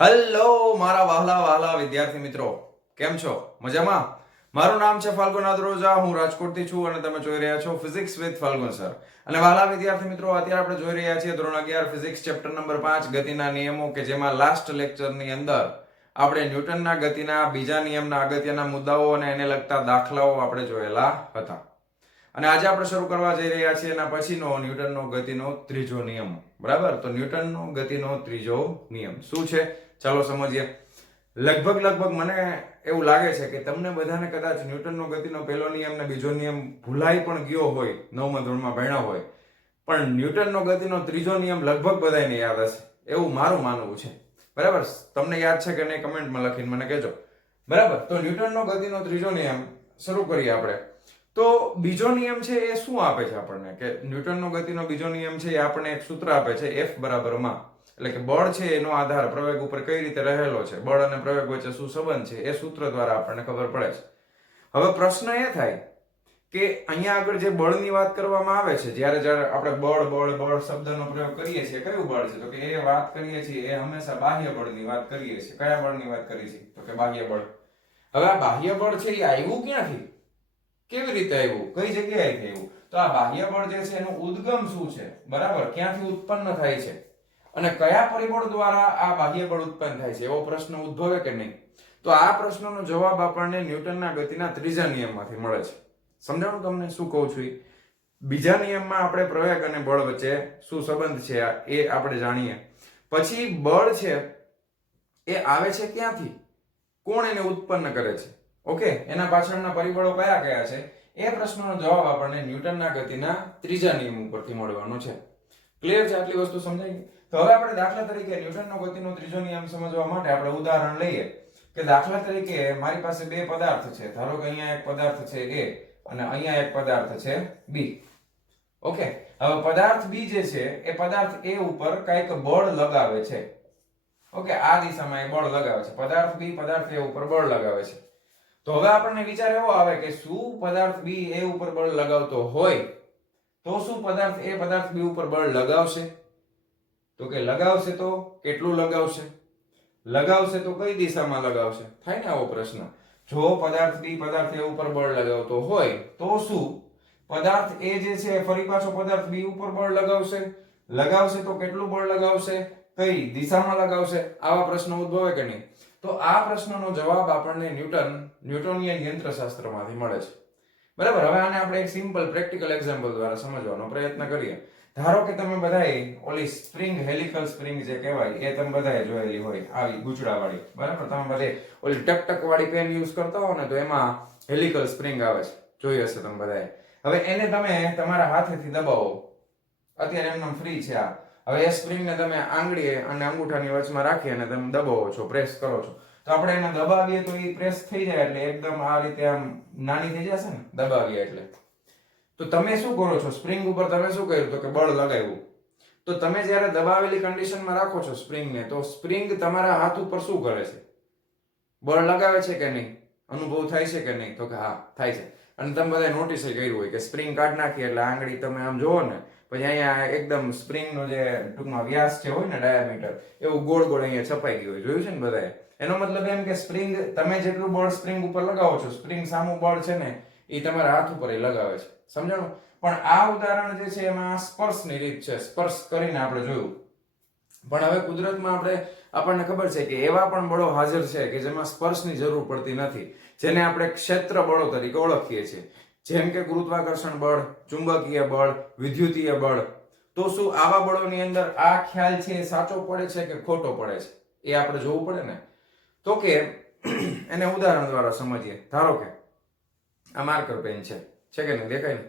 Hello મારા વહાલા વહાલા વિદ્યાર્થી મિત્રો, કેમ છો? મજામાં? મારું નામ છે ફાલ્ગુન આદ્રોજા, હું રાજકોટથી છું અને તમે જોઈ રહ્યા છો ફિઝિક્સ વિથ ફાલ્ગુન સર. અને વહાલા વિદ્યાર્થી મિત્રો, અત્યારે આપણે જોઈ રહ્યા છીએ ધોરણ 11 ફિઝિક્સ ચેપ્ટર નંબર 5 ગતિના નિયમો, કે જેમાં લાસ્ટ લેક્ચરની અંદર આપણે ન્યૂટનના ગતિના બીજા નિયમના અગત્યના મુદ્દાઓ અને એને લગતા દાખલાઓ આપણે જોયેલા હતા. અને આજે આપણે શરૂ કરવા જઈ રહ્યા છીએ એના પછીનો ન્યૂટનનો ગતિનો ત્રીજો નિયમ. બરાબર, તો ન્યૂટનનો ગતિનો ત્રીજો નિયમ શું છે ચાલો સમજીએ. લગભગ મને એવું લાગે છે કે તમને બધાને કદાચ ન્યૂટનનો ગતિનો પહેલો નિયમ ને બીજો નિયમ ભૂલાઈ પણ ગયો હોય, 9મા ધોરણમાં ભણ્યા હોય, પણ ન્યૂટનનો ગતિનો ત્રીજો નિયમ લગભગ બધાને યાદ હશે એવું મારું માનવું છે. બરાબર, તમને યાદ છે કે નહીં કમેન્ટમાં લખીને મને કહેજો. બરાબર, તો ન્યૂટનનો ગતિનો ત્રીજો નિયમ શરૂ કરીએ આપણે. તો બીજો નિયમ છે એ શું આપે છે આપણને, કે ન્યૂટનનો ગતિનો બીજો નિયમ છે એ આપણને એક સૂત્ર આપે છે F બરાબર માં. એટલે કે બળ છે એનો આધાર પ્રવેગ ઉપર કઈ રીતે રહેલો છે, બળ અને પ્રવેગ વચ્ચે શું સંબંધ છે એ સૂત્ર દ્વારા આપણને ખબર પડે છે. હવે પ્રશ્ન એ થાય કે અહીંયા આગળ જે બળની વાત કરવામાં આવે છે, જ્યારે આપણે બળ શબ્દનો પ્રયોગ કરીએ છીએ, કયું બળ છે? તો કે એ વાત કરીએ છીએ એ હંમેશા બાહ્ય બળની વાત કરીએ છીએ. કયા બળની વાત કરીએ છીએ? તો કે બાહ્ય બળ. હવે આ બાહ્ય બળ છે એ આવ્યું ક્યાંથી, કેવી રીતે આવ્યું, કઈ જગ્યાએથી આવ્યું? તો આ બાહ્ય બળ જે છે એનો ઉદ્ગમ શું છે? બરાબર, ક્યાંથી ઉત્પન્ન થાય છે અને કયા પરિબળ દ્વારા આ બાહ્ય બળ ઉત્પન્ન થાય છે, એવો પ્રશ્ન ઉદ્ભવે કે નહીં? તો આ પ્રશ્નનો જવાબ આપણને ન્યૂટનના ગતિના ત્રીજા નિયમમાંથી મળે છે. સમજાણું તમને શું કહું છું? બીજા નિયમમાં આપણે પ્રવેગ અને બળ વચ્ચે શું સંબંધ છે એ આપણે જાણીએ. પછી બળ છે એ આવે છે ક્યાંથી, કોણ એને ઉત્પન્ન કરે છે, ઓકે, એના પાછળના પરિબળો કયા કયા છે, એ પ્રશ્નનો જવાબ આપણને ન્યૂટનના ગતિના ત્રીજા નિયમ ઉપરથી મળવાનો છે. ક્લિયર છે? આટલી વસ્તુ સમજાઈ? તો હવે આપણે દાખલા તરીકે ન્યૂટનનો ગતિનો ત્રીજો નિયમ સમજવા માટે આપણે ઉદાહરણ લઈએ કે દાખલા તરીકે મારી પાસે બે પદાર્થ છે. ધારો કે અહીંયા એક પદાર્થ છે A અને અહીંયા એક પદાર્થ છે B. ઓકે, હવે પદાર્થ B જે છે એ પદાર્થ A ઉપર કંઈક બળ લગાવે છે. ઓકે, આ દિશામાં એ બળ લગાવે છે. પદાર્થ B પદાર્થ A ઉપર બળ લગાવે છે. તો હવે આપણને વિચાર એવો આવે કે શું પદાર્થ B A ઉપર બળ લગાવતો હોય તો શું પદાર્થ A પદાર્થ B ઉપર બળ લગાવશે? તો કે લગાવશે તો કેટલું લગાવશે? લગાવશે તો કઈ દિશામાં લગાવશે? થાય ને આવો પ્રશ્ન. જો પદાર્થ B પદાર્થ A ઉપર બળ લગાવતો હોય તો શું પદાર્થ A જે છે ફરી પાછો પદાર્થ B ઉપર બળ લગાવશે? લગાવશે તો કેટલું બળ લગાવશે, કઈ દિશામાં લગાવશે? આવા પ્રશ્ન ઉદ્ભવે કે નહીં? તો આ પ્રશ્નનો જવાબ આપણને ન્યૂટોનિયન યંત્રશાસ્ત્રમાંથી મળે છે. બરાબર, હવે આને આપણે એક સિમ્પલ પ્રેક્ટિકલ એક્ઝામ્પલ દ્વારા સમજવાનો પ્રયત્ન કરીએ. ધારો કે તમે બધાએ ઓલી સ્પ્રિંગ, હેલિકલ સ્પ્રિંગ જે કહેવાય એ તમે બધાએ જોયેલી હોય, આવી ગૂંચળાવાળી. બરાબર, તમે બધે ઓલી ટક વાળી પેન યુઝ કરતા હો ને તો એમાં હેલિકલ સ્પ્રિંગ આવે છે, જોઈ હશે તમે બધાએ. હવે એને તમે તમારા હાથેથી દબાવો, અત્યારે એમનેમ ફ્રી છે આ. હવે એ સ્પ્રિંગને તમે આંગળી અને અંગૂઠાની વચમાં રાખી અને તમે દબાવો છો, પ્રેસ કરો છો. તો આપણે એને દબાવીએ તો એ પ્રેસ થઈ જાય એટલે એકદમ આ રીતે આમ નાની થઈ જશે ને, દબાવીએ એટલે. તો તમે શું કરો છો, સ્પ્રિંગ ઉપર તમે શું કર્યું? તો કે બળ લગાવ્યું. તો તમે જ્યારે દબાવેલી કન્ડિશનમાં રાખો છો સ્પ્રિંગને, તો સ્પ્રિંગ તમારા હાથ ઉપર શું કરે છે? બળ લગાવે છે કે નહીં? અનુભવ થાય છે કે નહીં? તો કે હા, થાય છે. અને તમે બધા નોટિસ કર્યું હોય કે સ્પ્રિંગ કાઢ નાખી એટલે આંગળી તમે આમ જોવો ને, પછી અહીંયા એકદમ સ્પ્રિંગનો જે ટૂંકમાં વ્યાસ જે હોય ને, ડાયામીટર, એવું ગોળ ગોળ અહીંયા છપાઈ ગયું હોય, જોયું છે ને બધાએ? એનો મતલબ એમ કે સ્પ્રિંગ, તમે જેટલું બળ સ્પ્રિંગ ઉપર લગાવો છો, સ્પ્રિંગ સામું બળ છે ને એ તમારા હાથ ઉપર લગાવે છે. સમજાણું? પણ આ ઉદાહરણ જે છે એમાં સ્પર્શની રીત છે, સ્પર્શ કરીને આપણે જોયું. પણ હવે કુદરતમાં આપણને ખબર છે કે એવા પણ બળો હાજર છે કે જેમાં સ્પર્શની જરૂર પડતી નથી, જેને આપણે ક્ષેત્ર બળો તરીકે ઓળખીએ છીએ. જેમ કે ગુરુત્વાકર્ષણ બળ, ચુંબકીય બળ, વિદ્યુતીય બળ. તો શું આવા બળોની અંદર આ ખ્યાલ છે એ સાચો પડે છે કે ખોટો પડે છે, એ આપણે જોવું પડે ને. તો કે એને ઉદાહરણ દ્વારા સમજીએ. ધારો કે આ માર્કર પેન છે કે નહીં, દેખાય ને?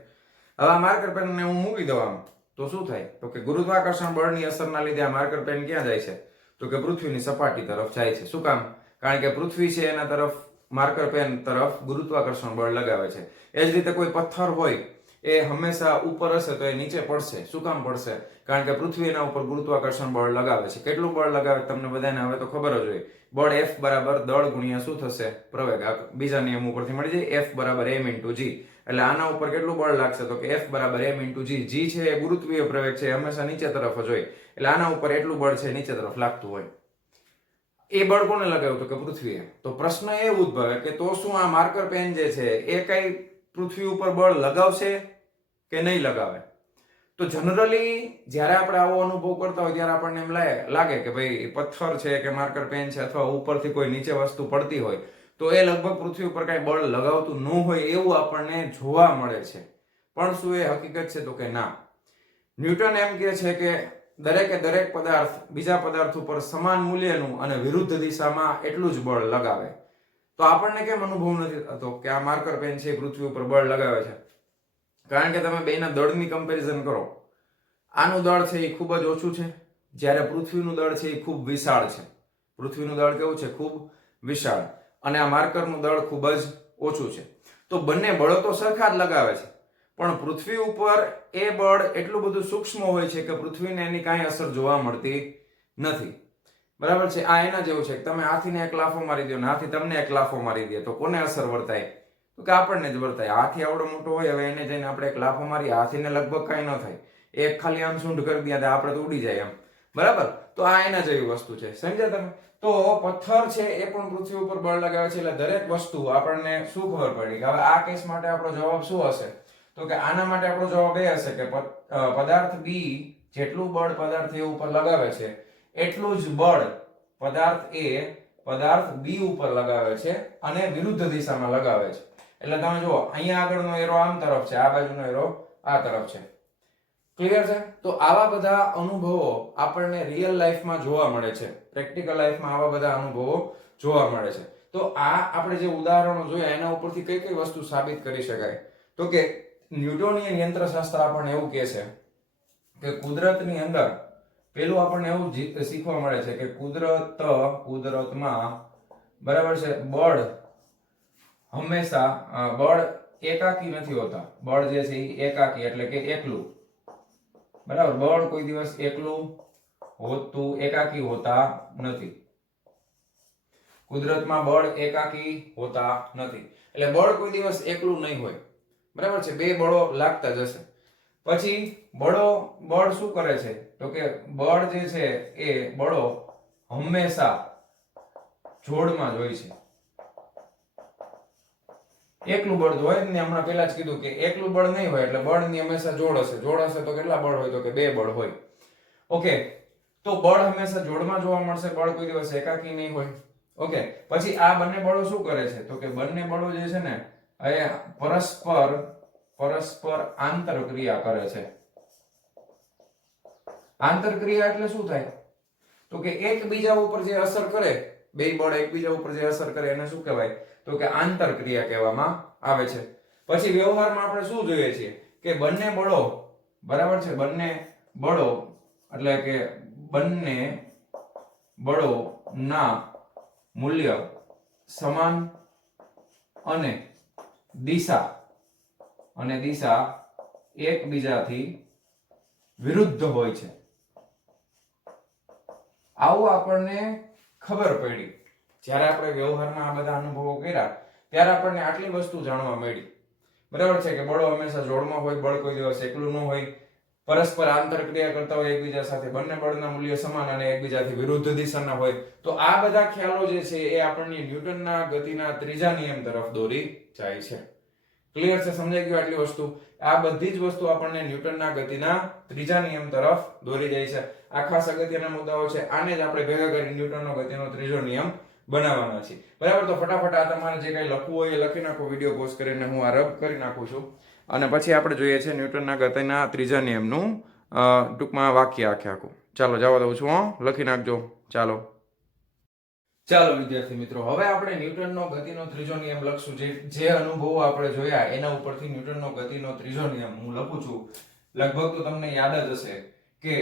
હવે આ માર્કર પેનને હું મૂકી દઉં આમ, તો શું થાય? તો કે ગુરુત્વાકર્ષણ બળની અસરના લીધે આ માર્કર પેન ક્યાં જાય છે? તો કે પૃથ્વીની સપાટી તરફ જાય છે. શું કામ? કારણ કે પૃથ્વી છે એના તરફ માર્કર પેન તરફ ગુરુત્વાકર્ષણ બળ લગાવે છે. એ જ રીતે કોઈ પથ્થર હોય એ હંમેશા ઉપર હશે તો એ નીચે પડશે. શું કામ પડશે? કારણ કે પૃથ્વી એના ઉપર ગુરુત્વાકર્ષણ બળ લગાવે છે. કેટલું બળ લગાવે તમને બધાને હવે તો ખબર જ હોય. બળ F બરાબર દળ ગુણ્યા શું થશે? પ્રવેગ. બીજા નિયમ ઉપરથી મળી જાય, F બરાબર m × g. એટલે આના ઉપર કેટલું બળ લાગશે? તો કે F બરાબર m × g. g છે એ ગુરુત્વીય પ્રવેગ છે, હંમેશા નીચે તરફ જ હોય, એટલે આના ઉપર એટલું બળ છે નીચે તરફ લાગતું હોય. એ બળ કોને લગાવ્યું તો કે પૃથ્વીએ. તો પ્રશ્ન એ ઉદ્ભવે કે તો શું આ માર્કર પેન જે છે એ કઈ પૃથ્વી ઉપર બળ લગાવશે કે નહીં લગાવે? તો જનરલી જ્યારે આપણે આવો અનુભવ કરતા હોય ત્યારે આપણને એમ લાગે કે ભાઈ પથ્થર છે કે માર્કર પેન છે અથવા ઉપરથી કોઈ નીચે વસ્તુ પડતી હોય તો એ લગભગ પૃથ્વી ઉપર કઈ બળ લગાવતું ન હોય એવું આપણને જોવા મળે છે. પણ શું એ હકીકત છે? તો કે ના. ન્યૂટન એમ કહે છે કે દરેકે દરેક પદાર્થ બીજા પદાર્થ ઉપર સમાન મૂલ્યનું અને વિરુદ્ધ દિશામાં એટલું જ બળ લગાવે. તો આપણને કેમ અનુભવ નથી થતો કે આ માર્કર પેન છે પૃથ્વી ઉપર બળ લગાવે છે? કારણ કે તમે બેના દળની કમ્પેરિઝન કરો. આનું દળ છે એ ખૂબ જ ઓછું છે, જ્યારે પૃથ્વીનું દળ છે એ ખૂબ વિશાળ છે. પૃથ્વીનું દળ કેવું છે? ખૂબ વિશાળ. અને આ માર્કરનું દળ ખૂબ જ ઓછું છે. તો બંને બળો તો સરખા જ લગાવે છે, પણ પૃથ્વી ઉપર એ બળ એટલું બધું સૂક્ષ્મ હોય છે કે પૃથ્વીને એની કાંઈ અસર જોવા મળતી નથી. બરાબર છે? આ એના જેવું છે કે તમે હાથીને એક લાફો મારી દો ને હાથી તમને એક લાફો મારી દે તો કોને અસર વર્તાય? તો કે આપણને જ વર્તાય. હાથી આવડો મોટો હોય, હવે એને જઈને આપણે એક લાફો મારીએ, હાથીને લગભગ કાંઈ ન થાય. એક ખાલી આમ સૂંઢ કરી દે આપણે તો ઉડી જાય એમ. બરાબર? તો આ એના જેવી વસ્તુ છે. સમજ્યા તમે? તો પથ્થર છે એ પણ પૃથ્વી ઉપર બળ લગાવે છે. એટલે દરેક વસ્તુ આપણને શું ખબર પડી કે હવે આ કેસ માટે આપણો જવાબ શું હશે? તો કે આના માટે આપણો જવાબ એ હશે કે પદાર્થ બી જેટલું બળ પદાર્થ એ ઉપર લગાવે છે એટલું જ બળ પદાર્થ એ પદાર્થ બી ઉપર લગાવે છે અને વિરુદ્ધ દિશામાં લગાવે છે. એટલે તમે જુઓ, અહીંયા આગળનો એરો આમ તરફ છે, આ બાજુનો એરો આ તરફ છે. ક્લિયર છે? તો આવા બધા અનુભવો આપણને રિયલ લાઈફમાં જોવા મળે છે. પ્રેક્ટિકલ લાઈફમાં આવા બધા અનુભવો જોવા મળે છે. તો આ આપણે જે ઉદાહરણો જોયા એના ઉપરથી કઈ કઈ વસ્તુ સાબિત કરી શકાય? તો કે ન્યૂટોનિયન યંત્રશાસ્ત્ર આપણને એવું કહે છે કે કુદરતની અંદર પેલું આપણને એવું શીખવા મળે છે કે કુદરતમાં બરાબર છે બળ હંમેશા બળ એકાકી નથી હોતા. બળ જે છે એ એકાકી એટલે કે એકલું. બરાબર? બળ કોઈ દિવસ એકલું એકાકી હોતા નથી. કુદરતમાં બળ એકાકી હોતા નથી. એટલે બળ કોઈ દિવસ એકલું નહીં હોય. બરાબર છે? બે બળો લાગતા જ હશે. પછી બળ શું કરે છે? તો કે બળ જે છે એ બળો હંમેશા જોડમાં જ હોય છે. એકલું બળ હોય ને, હમણાં પહેલા જ કીધું કે એકલું બળ નહીં હોય એટલે બળની હંમેશા જોડ હશે. જોડ હશે તો કેટલા બળ હોય? તો કે બે બળ હોય. ઓકે, તો બળ હંમેશા જોડમાં જોવા મળશે. બળ કોઈ દિવસ એકાકી નહીં હોય. ઓકે, પછી આ બંને બળો શું કરે છે? તો કે બંને બળો જે છે ને એ પરસ્પર આંતરક્રિયા કરે છે. આંતરક્રિયા એટલે શું થાય? તો કે એકબીજા ઉપર જે અસર કરે, બે બળ એકબીજા ઉપર જે અસર કરે એને શું કહેવાય? તો કે આંતરક્રિયા કહેવામાં આવે છે. પછી વ્યવહારમાં આપણે શું જોઈએ છીએ કે બંને બળો બરાબર છે, બંને બળો એટલે કે બંને બળોના મૂલ્ય સમાન અને દિશા એકબીજાથી વિરુદ્ધ હોય છે. આવું આપણને ખબર પડી જ્યારે આપણે વ્યવહારમાં આ બધા અનુભવો કર્યા ત્યારે આપણને આટલી વસ્તુ જાણવા મળી. બરાબર છે કે બળો હંમેશા જોડમાં હોય, બળ કોઈ દિવસ એકલું ન હોય, પરસ્પર આંતરક્રિયા કરતા હોય એકબીજા સાથે, બંને બળના મૂલ્ય સમાન અને એકબીજાથી વિરુદ્ધ દિશાના હોય. તો આ બધા ખ્યાલો જે છે એ આપણને ન્યૂટનના ગતિના ત્રીજા નિયમ તરફ દોરી જાય છે. ક્લિયર છે? સમજાઈ ગયું આટલી વસ્તુ? આ બધી જ વસ્તુ આપણને ન્યૂટનના ગતિના ત્રીજા નિયમ તરફ દોરી જાય છે. આ ખાસ અગત્યના મુદ્દાઓ છે. આને જ આપણે ભેગા કરી ન્યૂટનનો ગતિનો ત્રીજો નિયમ બનાવવાના છે. બરાબર? તો ફટાફટ આ તમારે જે કઈ લખવું હોય એ લખી નાખો. વિડીયો પોઝ કરીને હું આ રબ કરી નાખું છું અને પછી આપણે જોઈએ છે ન્યૂટનના ગતિના ત્રીજા નિયમનું ટૂંકમાં વાક્ય આખું. ચાલો જવા દઉં છું. લખી નાખજો. ચાલો વિદ્યાર્થી મિત્રો, હવે આપણે ન્યૂટનનો ગતિનો ત્રીજો નિયમ લખશું. જે અનુભવો આપણે જોયા એના ઉપરથી ન્યૂટનનો ગતિનો ત્રીજો નિયમ હું લખું છું. લગભગ તો તમને યાદ જ હશે કે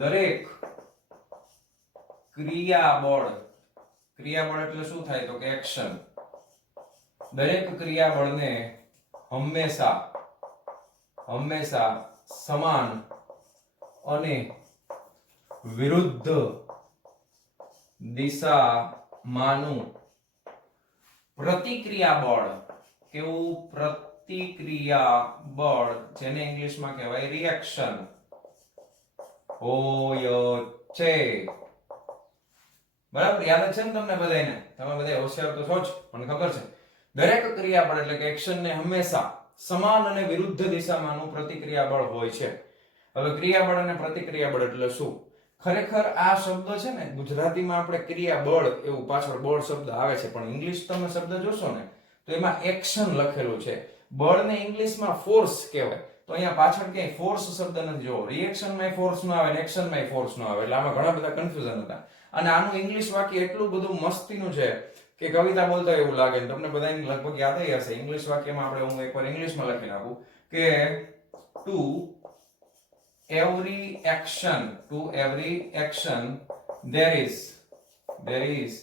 દરેક ક્રિયાબળ એટલે શું થાય? તો કે એક્શન. દરેક ક્રિયાબળને હંમેશા સમાન અને વિરુદ્ધ દિશામાંનું પ્રતિક્રિયાબળ, કેવું? પ્રતિક્રિયાબળ, જેને ઇંગ્લિશમાં કહેવાય રિએક્શન, હોય છે. બરાબર, યાદ છે ને તમને બધાને? તમે બધા હોશિયાર તો છો જ, મને ખબર છે. દરેક ક્રિયાબળ એટલે કે એક્શન ને હંમેશા સમાન અને વિરુદ્ધ દિશામાંનું પ્રતિક્રિયાબળ હોય છે. હવે ક્રિયાબળ અને પ્રતિક્રિયાબળ એટલે શું? ખરેખર આ શબ્દ છે ને ગુજરાતીમાં આપણે ક્રિયાબળ એવું પાછળ બળ શબ્દ આવે છે, પણ ઇંગ્લિશ તમે શબ્દ જોશો ને તો એમાં એક્શન લખેલું છે. બળને ઇંગ્લિશમાં ફોર્સ કહેવાય. તો અહીંયા પાછળ ક્યાંય ફોર્સ શબ્દ નથી. જો રિએક્શનમાં ફોર્સ નો આવે ને એક્શનમાં ફોર્સ નો આવે, એટલે આમાં ઘણા બધા કન્ફ્યુઝન હતા. અને આનું ઇંગ્લિશ વાક્ય એટલું બધું મસ્તીનું છે કે કવિતા બોલતા એવું લાગે. તમને બધાને લગભગ યાદ હશે. ઇંગ્લિશ વાક્યમાં આપણે હું એકવાર ઇંગ્લિશમાં લખી નાખું કે two every action there is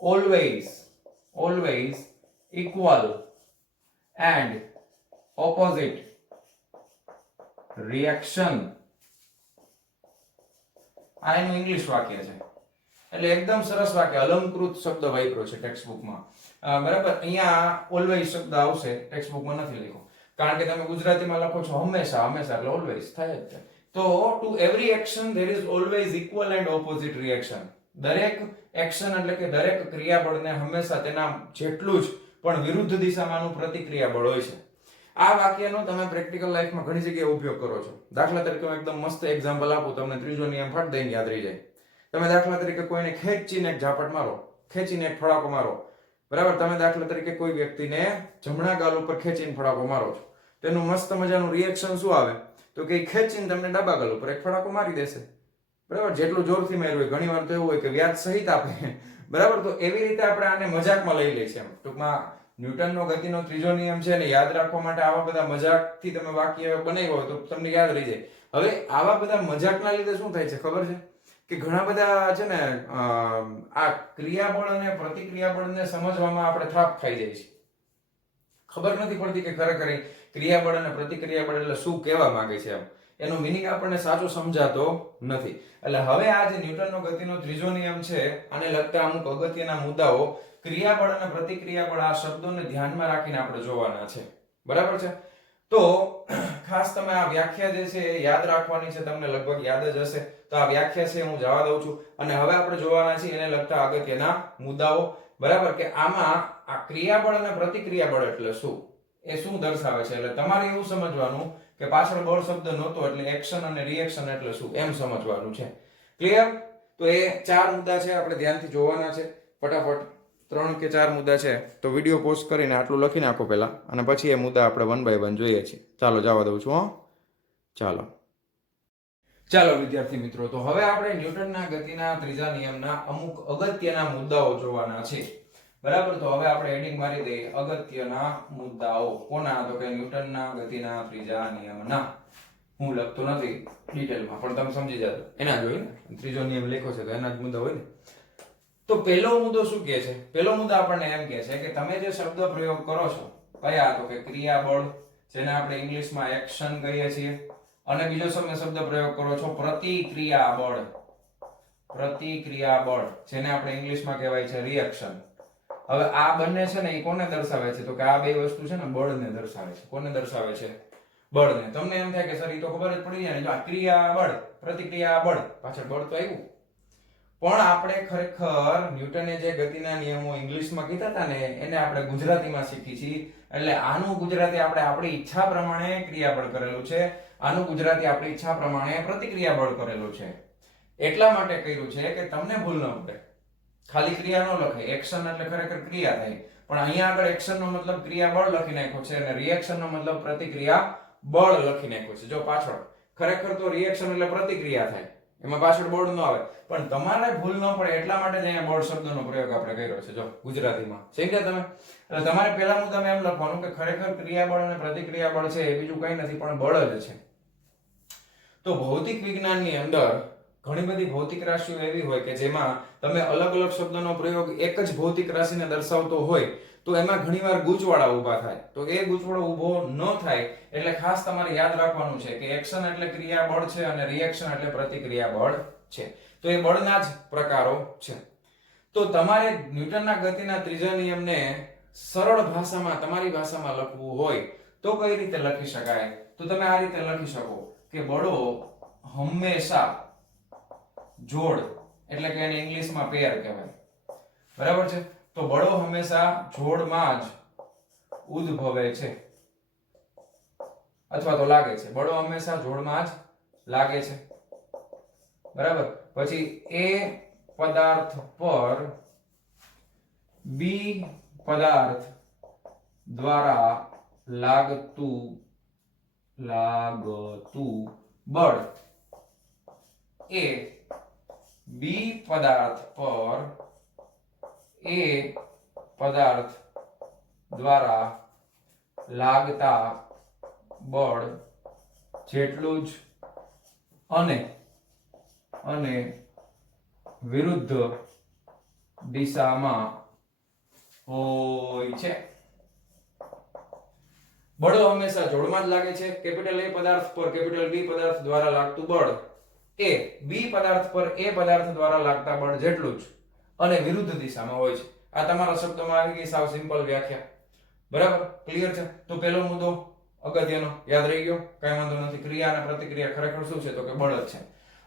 always equal and opposite reaction. આ એનું ઇંગ્લિશ વાક્ય છે. એટલે એકદમ સરસ વાક્ય, અલંકૃત શબ્દ વાપર્યો છે ટેક્સ્ટ બુકમાં. બરાબર, અહીંયા ઓલવેઝ શબ્દ આવશે, ટેક્સ્ટ બુકમાં નથી લખ્યો, કારણ કે તમે ગુજરાતીમાં લખો છો હંમેશા, હંમેશા એટલે ઓલવેઝ થાય જ છે. તો two every action there is always equal and opposite reaction. દરેક એક્શન એટલે કે દરેક ક્રિયાબળને હંમેશા તેના જેટલું જ પણ વિરુદ્ધ દિશામાંનું પ્રતિક્રિયાબળ હોય છે. આ વાક્યનો તમે પ્રેક્ટિકલ લાઈફમાં ઘણી જગ્યાએ ઉપયોગ કરો છો. દાખલા તરીકે હું એકદમ મસ્ત એક્ઝામ્પલ આપું, તમને ત્રીજો નિયમ ફટ દઈને યાદ રહી જાય. તમે દાખલા તરીકે કોઈને ખેંચીને એક ઝાપટ મારો, ખેંચીને એક ફડાકો મારો, બરાબર. તમે દાખલા તરીકે કોઈ વ્યક્તિને જમણા ગાલ ઉપર ખેંચીને ફડાકો મારો છો, તેનું મસ્ત મજાનું રિએક્શન શું આવે? તો કે ખેંચીને તમને ડાબા ગાલ ઉપર એક ફડાકો મારી દેશે, બરાબર. જેટલું જોરથી માર્યું હોય, ઘણી વાર તો એવું હોય કે વ્યાજ સહિત આપે, બરાબર. તો એવી રીતે આપણે આને મજાકમાં લઈ લઈએ છીએ. ટૂંકમાં ન્યૂટનનો ગતિનો ત્રીજો નિયમ છે ને યાદ રાખવા માટે આવા બધા મજાકથી તમે વાક્ય બનાવ્યો હોય તો તમને યાદ રહી જાય. હવે આવા બધા મજાકના લીધે શું થાય છે ખબર છે? કે ઘણા બધા છે ને આ ક્રિયાબળ અને પ્રતિક્રિયાબળને સમજવામાં આપણે થાપ ખાઈ જાય છે. ખબર નથી પડતી કે ખરેખર ક્રિયાબળ અને પ્રતિક્રિયાબળ એટલે શું કહેવા માંગે છે. એનો મિનિંગ આપણને સાચો સમજાતો નથી. એટલે હવે આ જે ન્યૂટનનો ગતિનો ત્રીજો નિયમ છે, આને લગતા અમુક અગત્યના મુદ્દાઓ ક્રિયાબળ અને પ્રતિક્રિયાબળ આ શબ્દોને ધ્યાનમાં રાખીને આપણે જોવાના છે, બરાબર છે. તો ખાસ તમે આ વ્યાખ્યા જે છે એ યાદ રાખવાની છે. તમને લગભગ યાદ જ હશે. તો આ વ્યાખ્યા છે હું જવા દઉં છું, અને હવે આપણે જોવાના છે એને લગતા અગત્યના મુદ્દાઓ, બરાબર. કે આમાં આ ક્રિયાબળ અને પ્રતિક્રિયાબળ એટલે શું, એ શું દર્શાવે છે. એટલે તમારે એવું સમજવાનું કે પાછળ બળ શબ્દ નહોતો એટલે એક્શન અને રિએક્શન એટલે શું એમ સમજવાનું છે. ક્લિયર? તો એ 4 મુદ્દા છે, આપણે ધ્યાનથી જોવાના છે. ફટાફટ 3 કે 4 મુદ્દા છે, તો વિડીયો પોઝ કરીને આટલું લખી નાખો પહેલા, અને પછી એ મુદ્દા આપણે 1 બાય 1 જોઈએ છીએ. ચાલો જવા દઉં છું. ચાલો વિદ્યાર્થી મિત્રો, તો હવે આપણે ન્યૂટનના ગતિના ત્રીજા નિયમના અમુક અગત્યના મુદ્દાઓ જોવાના છે, બરાબર. તો હવે આપણે હેડિંગ મારી દઈએ અગત્યના મુદ્દાઓ. કોના? તો કે ન્યૂટનના ગતિના ત્રીજા નિયમના. હું લખતો નથી ડિટેલમાં, પણ તમે સમજી જજો. એના જ હોય ને, ત્રીજો નિયમ લખ્યો છે તો એના જ મુદ્દા હોય ને. તો પહેલો મુદ્દો શું કહે છે? પહેલો મુદ્દો આપણને એમ કહે છે કે તમે જે શબ્દ પ્રયોગ કરો છો કયા? તો કે ક્રિયાબળ, જેને આપણે ઇંગ્લિશમાં એક્શન કહીએ છીએ, અને બીજો શબ્દ પ્રયોગ કરો છો પ્રતિક્રિયાબળ. પ્રતિક્રિયાબળ જેને આપણે ઇંગ્લિશમાં કહેવાય છે રિએક્શન. હવે આ બંને છે ને એ કોને દર્શાવે છે? તો કે આ બે વસ્તુ છે ને બળને દર્શાવે છે. કોને દર્શાવે છે? બળને. તમને એમ થાય કે સર એ તો ખબર જ પડી જાય ને, જો આ ક્રિયાબળ પ્રતિક્રિયાબળ પાછળ બળ તો આવ્યું, પણ આપણે ખરેખર ન્યૂટને જે ગતિના નિયમો ઇંગ્લિશમાં કીધા હતા ને એને આપણે ગુજરાતીમાં શીખી છીએ. એટલે આનું ગુજરાતી આપણે આપણી ઈચ્છા પ્રમાણે ક્રિયાબળ કરેલું છે, આનું ગુજરાતી આપણી ઈચ્છા પ્રમાણે પ્રતિક્રિયાબળ કરેલું છે. એટલા માટે કર્યું છે કે તમને ભૂલ ન પડે. ખાલી ક્રિયા ન લખે. એક્શન એટલે ખરેખર ક્રિયા થાય, પણ અહીંયા આગળ એક્શન નો મતલબ ક્રિયાબળ લખી નાખ્યો છે, અને રિએક્શન નો મતલબ પ્રતિક્રિયા બળ લખી નાખ્યો છે. જો પાછળ ખરેખર તો રિએક્શન એટલે પ્રતિક્રિયા થાય, એમાં પાછળ બળ ન આવે, પણ તમારે ભૂલ ન પડે એટલા માટે જ અહીંયા બળ શબ્દનો પ્રયોગ આપણે કર્યો છે. જો ગુજરાતીમાં સમજ્યા તમે? એટલે તમારે પહેલા મુદ્દામાં એમ લખવાનું કે ખરેખર ક્રિયાબળ અને પ્રતિક્રિયાબળ છે એ બીજું કંઈ નથી પણ બળ જ છે. તો ભૌતિક વિજ્ઞાનની અંદર ઘણી બધી ભૌતિક રાશિઓ એવી હોય કે જેમાં તમે અલગ અલગ શબ્દનો પ્રયોગ એક જ ભૌતિક રાશિને દર્શાવતો હોય તો એમાં ઘણીવાર ગૂંચવાડા ઊભા થાય. તો એ ગૂંચવાડો ઊભો ન થાય એટલે ખાસ તમારે યાદ રાખવાનું છે કે એક્શન એટલે ક્રિયાબળ છે અને રિએક્શન એટલે પ્રતિક્રિયાબળ છે. તો એ બળના જ પ્રકારો છે. તો તમારે ન્યૂટનના ગતિના ત્રીજા નિયમને સરળ ભાષામાં, તમારી ભાષામાં લખવું હોય તો કઈ રીતે લખી શકાય? તો તમે આ રીતે લખી શકો કે બળો હંમેશા જોડ એટલે કે એને ઇંગ્લિશમાં પેર કહેવાય. બરાબર છે. તો બળો હંમેશા જોડમાં જ ઉદ્ભવે છે અથવા તો લાગે છે. બળો હંમેશા જોડમાં જ લાગે છે. બરાબર. પછી એ પદાર્થ પર બી પદાર્થ દ્વારા લાગતું બળ એ બી પદાર્થ પર એ પદાર્થ દ્વારા લાગતા બળ જેટલું જ અને વિરુદ્ધ દિશામાં હોય છે. બળો હંમેશા જોડમાં જ લાગે છે. કેપિટલ એ પદાર્થ પર કેપિટલ બી પદાર્થ દ્વારા લાગતું બળ એ બી પદાર્થ પર એ પદાર્થ દ્વારા લાગતા બળ જેટલું જ અને વિરુદ્ધ દિશામાં હોય છે. આ તમારા શબ્દોમાં આવી ગઈ સાવ સિમ્પલ વ્યાખ્યા. બરાબર. ક્લિયર છે. તો પહેલો મુદ્દો અગત્યનો યાદ રહી ગયો, કઈ વાંધો નથી. ક્રિયા અને પ્રતિક્રિયા ખરેખર શું છે? તો કે બળ જ છે.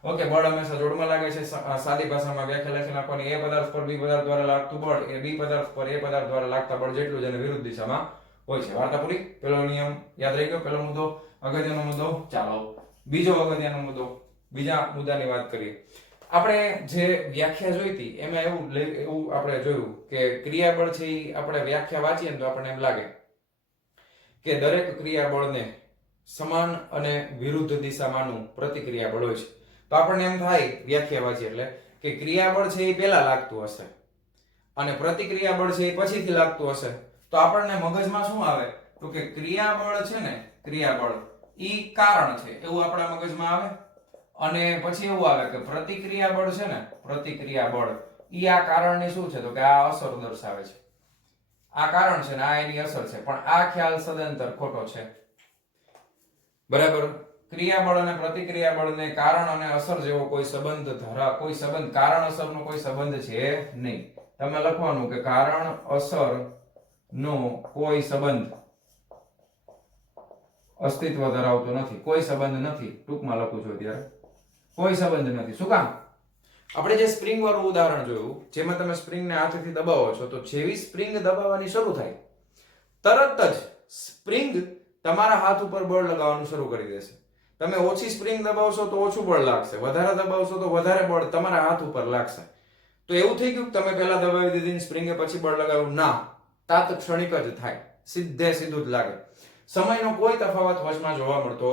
ઓકે. બળ હંમેશા જોડમાં લાગે છે. સાદી ભાષામાં વ્યાખ્યા લખી નાખવાની. એ પદાર્થ પર બી પદાર્થ દ્વારા લાગતું બળ એ બી પદાર્થ પર એ પદાર્થ દ્વારા લાગતા બળ જેટલું જ અને વિરુદ્ધ દિશામાં હોય છે. વાર્તા પૂરી. પહેલો નિયમ યાદ રહી ગયો, પહેલો મુદ્દો અગત્યનો મુદ્દો. ચાલો બીજો અગત્યનો મુદ્દો, બીજા મુદ્દાની વાત કરીએ. આપણે જે વ્યાખ્યા જોઈ હતી એમાં એવું આપણે જોયું કે ક્રિયાબળ છે એ આપણે વ્યાખ્યા વાંચીએ ને તો આપણને એમ લાગે કે દરેક ક્રિયાબળને સમાન અને વિરુદ્ધ દિશામાંનું પ્રતિક્રિયાબળ હોય છે. તો આપણને એમ થાય વ્યાખ્યા વાંચીએ એટલે કે ક્રિયાબળ છે એ પહેલા લાગતું હશે અને પ્રતિક્રિયાબળ છે એ પછીથી લાગતું હશે. તો આપણને મગજમાં શું આવે? તો કે ક્રિયાબળ છે ને, ક્રિયાબળ ઈ કારણ છે એવું આપણા મગજમાં આવે. અને પછી એવું આવે કે પ્રતિક્રિયાબળ છે ને, પ્રતિક્રિયાબળ ઈ આ કારણની શું છે? તો કે આ અસર દર્શાવે છે. આ કારણ છે ને આ એની અસર છે. પણ આ ખ્યાલ સદંતર ખોટો છે. બરાબર. ક્રિયાબળ અને પ્રતિક્રિયાબળને કારણ અને અસર જેવો કોઈ સંબંધ કારણ અસરનો કોઈ સંબંધ છે નહીં. તમે લખવાનું કે કારણ અસર નો કોઈ સંબંધ અસ્તિત્વ ધરાવતો નથી. કોઈ સંબંધ નથી. ટૂંકમાં લખું છું અત્યારે કોઈ સંબંધ નથી. શું કામ? આપણે જે સ્પ્રિંગ વાળું ઉદાહરણ જોયું જેમાં તમે સ્પ્રિંગને હાથેથી દબાવો છો તો જેવી સ્પ્રિંગ દબાવવાની શરૂ થાય તરત જ સ્પ્રિંગ તમારા હાથ ઉપર બળ લગાવવાનું શરૂ કરી દેશે. તમે ઓછી સ્પ્રિંગ દબાવશો તો ઓછું બળ લાગશે, વધારે દબાવશો તો વધારે બળ તમારા હાથ ઉપર લાગશે. તો એવું થઈ ગયું કે તમે પહેલા દબાવી દીધી સ્પ્રિંગે પછી બળ લગાવ્યું? ના, તાત્ક્ષણિક જ થાય, સીધું જ લાગે. સમયનો કોઈ તફાવત વચમાં જોવા મળતો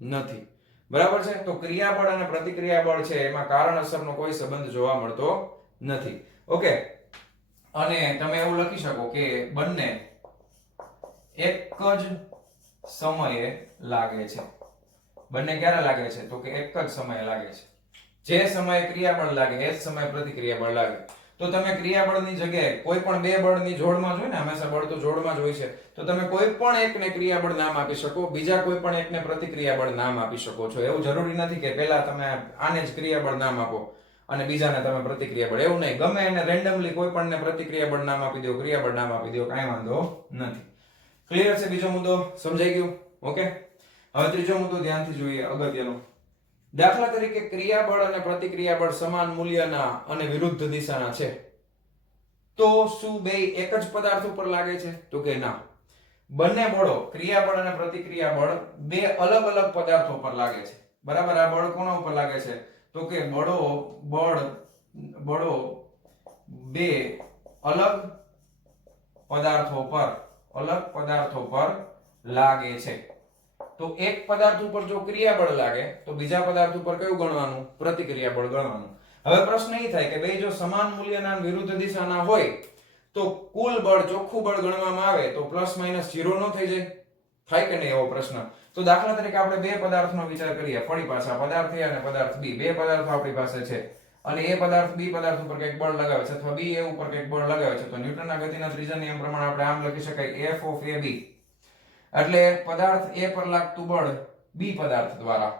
નથી. બરાબર છે. તો ક્રિયાબળ અને પ્રતિક્રિયાબળ છે એમાં કારણ અસરનો કોઈ સંબંધ જોવા મળતો નથી. ઓકે. અને તમે એવું લખી શકો કે બંને એક જ સમયે લાગે છે. બંને ક્યારે લાગે છે? તો કે એક જ સમયે લાગે છે. જે સમયે ક્રિયાબળ લાગે એ જ સમયે પ્રતિક્રિયાબળ લાગે. તો તમે ક્રિયાબળની જગ્યાએ કોઈ પણ બે બળની જોડમાં જોઈએ ને, હંમેશા બળ તો જોડમાં જ હોય છે. તો તમે કોઈ પણ એકને ક્રિયાબળ નામ આપી શકો, બીજા કોઈ પણ એકને પ્રતિક્રિયાબળ નામ આપી શકો છો. એવું જરૂરી નથી કે પહેલા તમે આને જ ક્રિયાબળ નામ આપો અને બીજાને તમે પ્રતિક્રિયાબળ. એવું નહીં. ગમે એને રેન્ડમલી કોઈ પણને પ્રતિક્રિયાબળ નામ આપી દો, ક્રિયાબળ નામ આપી દો, કાંઈ વાંધો નથી. ક્લિયર છે? બીજો મુદ્દો સમજાઈ ગયો? ઓકે. હવે ત્રીજો મુદ્દો ધ્યાનથી જોઈએ, અગત્યનો. દાખલા તરીકે ક્રિયાબળ અને પ્રતિક્રિયાબળ સમાન મૂલ્યના અને વિરુદ્ધ દિશાના છે તો શું બે એક જ પદાર્થ ઉપર લાગે છે? તો કે ના. બંને બળો ક્રિયાબળ અને પ્રતિક્રિયાબળ બે અલગ અલગ પદાર્થો પર લાગે છે. બરાબર. આ બળ કોના ઉપર લાગે છે? તો કે બળો બે અલગ પદાર્થો પર લાગે છે. તો એક પદાર્થ ઉપર જો ક્રિયાબળ લાગે તો બીજા પદાર્થ ઉપર કયું ગણવાનું? પ્રતિક્રિયાબળ ગણવાનું. હવે પ્રશ્ન એ થાય કે બે જો સમાન મૂલ્યના વિરુદ્ધ દિશાના હોય તો કુલ બળ, ચોખ્ખું બળ ગણવામાં આવે તો પ્લસ માઇનસ 0 ન થઈ જાય? થાય કે નહીં એવો પ્રશ્ન? તો દાખલા તરીકે આપણે બે પદાર્થનો વિચાર કરીએ. ફરી પાછા પદાર્થ A અને પદાર્થ B, બે પદાર્થો આપણી પાસે છે અને એ પદાર્થ B પદાર્થ ઉપર કંઈક બળ લગાવે છે અથવા B એ ઉપર કંઈક બળ લગાવે છે. તો ન્યૂટનના ગતિના ત્રીજા નિયમ પ્રમાણે આપણે આમ લખી શકાય F of AB એટલે પદાર્થ A પર લાગતું બળ B પદાર્થ દ્વારા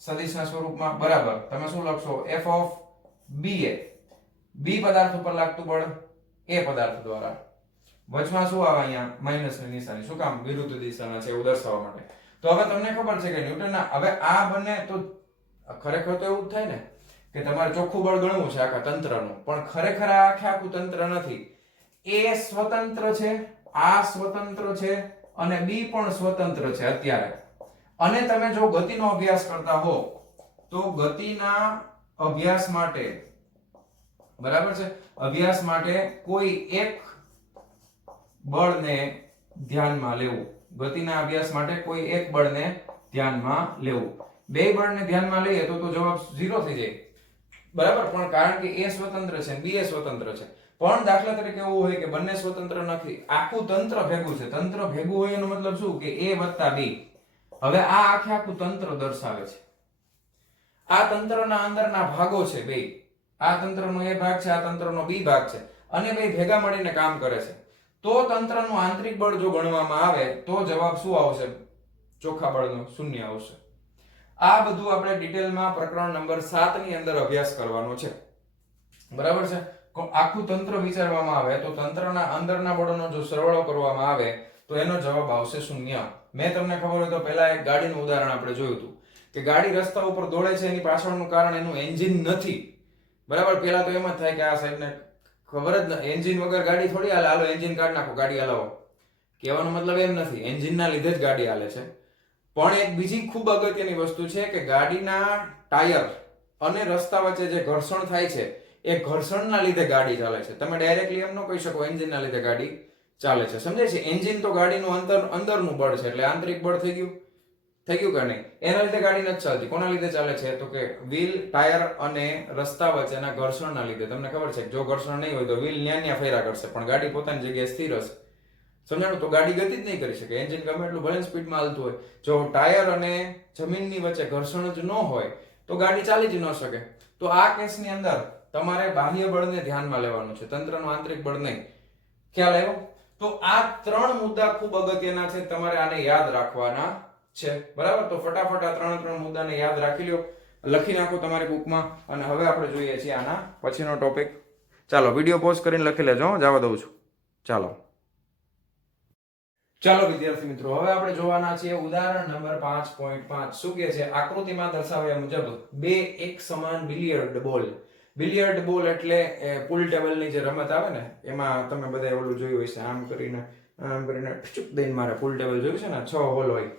સદિશના સ્વરૂપમાં બરાબર તમે શું લખશો? F of BA B પદાર્થ ઉપર લાગતું બળ A પદાર્થ દ્વારા. વચમાં શું આવે? અહીંયા માઈનસની નિશાની. શું કામ? વિરુદ્ધ દિશાના છે એવું દર્શાવવા માટે. તો હવે તમને ખબર છે કે ન્યૂટનના હવે આ બંને તો ખરેખર તો એવું જ થાય ને કે તમારે ચોખ્ખું બળ ગણવું છે આખા તંત્રનું, પણ ખરેખર આ આખું તંત્ર નથી. એ સ્વતંત્ર છે, આ સ્વતંત્ર છે અને બી પણ સ્વતંત્ર છે અત્યારે. અને તમે જો ગતિનો અભ્યાસ કરતા હો તો ગતિના અભ્યાસ માટે, બરાબર છે, અભ્યાસ માટે કોઈ એક બળને ધ્યાનમાં લેવું. ગતિના અભ્યાસ માટે કોઈ એક બળને ધ્યાનમાં લેવું. બે બળને ધ્યાનમાં લઈએ તો જવાબ 0 થઈ જાય, બરાબર. પણ કારણ કે એ સ્વતંત્ર છે બી એ સ્વતંત્ર છે, પણ દાખલા તરીકે એવું હોય કે બંને સ્વતંત્ર નથી, આખું તંત્ર ભેગું છે. તંત્ર ભેગું હોય એનો મતલબ શું કે a વત્તા b. હવે આ આખું તંત્ર દર્શાવે છે. આ તંત્રના અંદરના ભાગો છે બે. આ તંત્રનો a ભાગ છે, આ તંત્રનો b ભાગ છે, અને બે ભેગા મળીને કામ કરે છે. તો તંત્રનું આંતરિક બળ જો ગણવામાં આવે તો જવાબ શું આવશે? ચોખ્ખા બળનો 0 આવશે. આ બધું આપણે ડિટેલમાં પ્રકરણ નંબર 7 ની અંદર અભ્યાસ કરવાનો છે, બરાબર છે. આખું તંત્ર વિચારવામાં આવે તો તંત્રના અંદરના બળોનો જો સરવાળો કરવામાં આવે તો એનો જવાબ આવશે 0. મેં તમને ખબર હોય તો પહેલા એક ગાડીનું ઉદાહરણ આપણે જોયું હતું કે ગાડી રસ્તા ઉપર દોડે છે, એની પાછળનું કારણ એનું એન્જિન નથી, બરાબર. પહેલા તો એમ જ થાય કે આ સાહેબને ખબર જ નથી, એન્જિન વગર ગાડી થોડી હાલે, હાલો એન્જિન કાઢી નાખો, ગાડી હલાવો. કહેવાનો મતલબ એમ નથી, એન્જિનના લીધે જ ગાડી હાલે છે. પણ એક બીજી ખૂબ અગત્યની વસ્તુ છે કે ગાડીના ટાયર અને રસ્તા વચ્ચે જે ઘર્ષણ થાય છે એ ઘર્ષણના લીધે ગાડી ચાલે છે. તમે ડાયરેક્ટલી એમ ન કહી શકો એન્જિનના લીધે ગાડી ચાલે છે, સમજે છે. એન્જિન તો ગાડીનું અંદરનું બળ છે, એટલે આંતરિક બળ થઈ ગયું કે નહીં? એના લીધે ગાડી નથી ચાલતી. કોના લીધે ચાલે છે? તો કે વ્હીલ, ટાયર અને રસ્તા વચ્ચેના ઘર્ષણના લીધે. તમને ખબર છે જો ઘર્ષણ નહીં હોય તો વ્હીલ ન્યા ફેરા કરશે, પણ ગાડી પોતાની જગ્યાએ સ્થિર હશે, સમજાણું? તો ગાડી ગતિ જ નહીં કરી શકે. એન્જિન ગમે એટલું ભલે સ્પીડમાં હાલતું હોય, જો ટાયર અને જમીનની વચ્ચે ઘર્ષણ જ ન હોય તો ગાડી ચાલી જ ન શકે. તો આ કેસની અંદર તમારે બાહ્ય બળને ધ્યાનમાં લેવાનું છે, તંત્રનું આંતરિક બળ નહીં. ખ્યાલ આવ્યો? તો આ 3 મુદ્દા ખૂબ અગત્યના છે, તમારે આને યાદ રાખવાના છે, બરાબર. તો ફટાફટ આ 3 મુદ્દાને યાદ રાખી લ્યો, લખી નાખો તમારી બુકમાં. અને હવે આપણે જોઈએ છીએ આના પછીનો ટોપિક. ચાલો વિડીયો પોઝ કરીને લખી લેજો, જવા દઉં છું. ચાલો વિદ્યાર્થી મિત્રો, હવે આપણે જોવાના છીએ ઉદાહરણ નંબર 5.5. શું કહે છે? આકૃતિમાં દર્શાવ્યા મુજબ બે એક સમાન બિલિયર્ડ બોલ. બિલિયર્ડ બોલ એટલે પુલ ટેબલની જે રમત આવે ને, એમાં તમે બધા ઓલું જોયું હશે, આમ કરીને ઠુચુક દઈને મારે. પુલ ટેબલ જોયું છે ને, 6 હોલ હોય,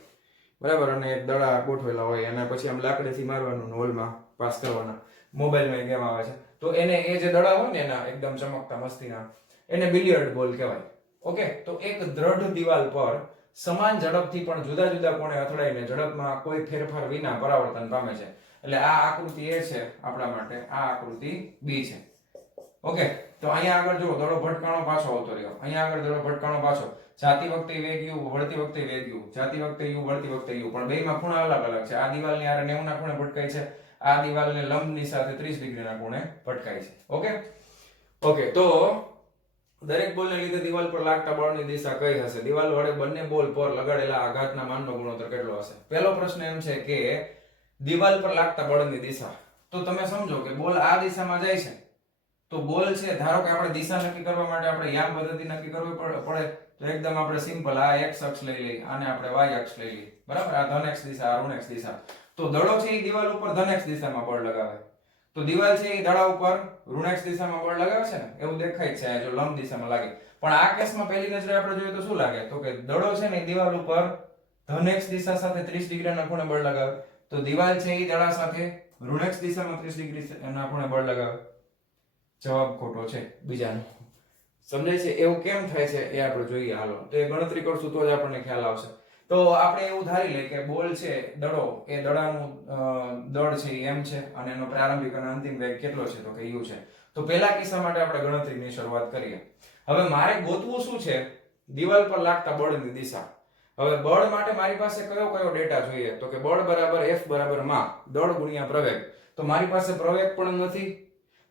બરાબર, અને એક દડા ગોઠવેલા હોય, અને પછી આમ લાકડીથી મારવાનું, હોલમાં પાસ કરવાના. મોબાઈલમાં એક ગેમ આવે છે, તો એને એ જે દડા હોય ને એના એકદમ ચમકતા મસ્તીના, એને બિલિયર્ડ બોલ કહેવાય. ઓકે, તો એક દ્રઢ દિવાલ પર સમાન ઝડપથી પણ જુદા જુદા કોણે અથડાઈને ઝડપમાં કોઈ ફેરફાર વિના પરાવર્તન પામે છે. એટલે આ આકૃતિ એ છે આપણા માટે, આ આકૃતિ બી છે. ઓકે, તો અહીંયા આગળ જો દડો ભટકાણો પાછો આવતો રહ્યો, અહીંયા આગળ દડો ભટકાણો પાછો, જાતી વખતે વેગ u, વળતી વખતે વેગ u, જાતી વખતે u, વળતી વખતે u, પણ બેયમાં ખૂણા અલગ અલગ છે. આ દિવાલની આરે 90 ના ખૂણે ભટકાય છે, આ દિવાલને લંબની સાથે 30 ડિગ્રીના ખૂણે ભટકાય છે. ઓકે, તો દરેક બોલને લીધે દિવાલ પર લાગતા બળની દિશા કઈ હશે? દિવાલ વડે બંને બોલ પર લગાડેલા આઘાતના માનનો ગુણોત્તર કેટલો હશે? પહેલો પ્રશ્ન એમ છે કે દિવાલ પર લાગતા બળની દિશા. તો તમે સમજો કે બોલ આ દિશામાં જાય છે, તો બોલ છે, ધારો કે આપણે દિશા નક્કી કરવા માટે આપણે યામ પદ્ધતિ નક્કી કરવી પડે, તો એકદમ આપણે સિમ્પલ આ x અક્ષ લઈ લઈએ, આને આપણે y અક્ષ લઈ લઈએ, બરાબર. આ ધન x દિશા, આ ઋણ x દિશા. તો દડો છે એ દિવાલ ઉપર ધન x દિશામાં બળ લગાવે, તો દિવાલ છે એ દડા ઉપર ઋણ x દિશામાં બળ લગાવે છે ને, એવું દેખાય છે જો લંબ દિશામાં લાગે. પણ આ કેસમાં પહેલી નજરે આપણે જોઈએ તો શું લાગે? તો કે દડો છે ને એ દિવાલ ઉપર ધન x દિશા સાથે 30 ડિગ્રીના ખૂણે બળ લગાવે, તો દિવાલ છે એ દડા સાથે ઋણ x દિશામાં 30 ડિગ્રીના ખૂણે બળ લગાવે. જવાબ ખોટો છે બીજાનો, સમજાય છે? એવું કેમ થાય છે એ આપણે જોઈએ, હાલો. તો એ ગણતરી કરશું તો જ આપણને ખ્યાલ આવશે. તો આપણે એવું ધારી લઈએ કે બોલ છે, દડો, એ દડાનું દળ છે એ m છે, અને એનો પ્રારંભિક અને અંતિમ વેગ કેટલો છે? તો કે u છે. તો પહેલા કિસ્સા માટે આપણે ગણતરીની શરૂઆત કરીએ. હવે મારે ગોતવું શું છે? દિવાલ પર લાગતા બળની દિશા. હવે બળ માટે મારી પાસે કયો ડેટા જોઈએ? તો કે બળ બરાબર F બરાબર માં દળ ગુણ્યા પ્રવેગ. તો મારી પાસે પ્રવેગ પણ નથી,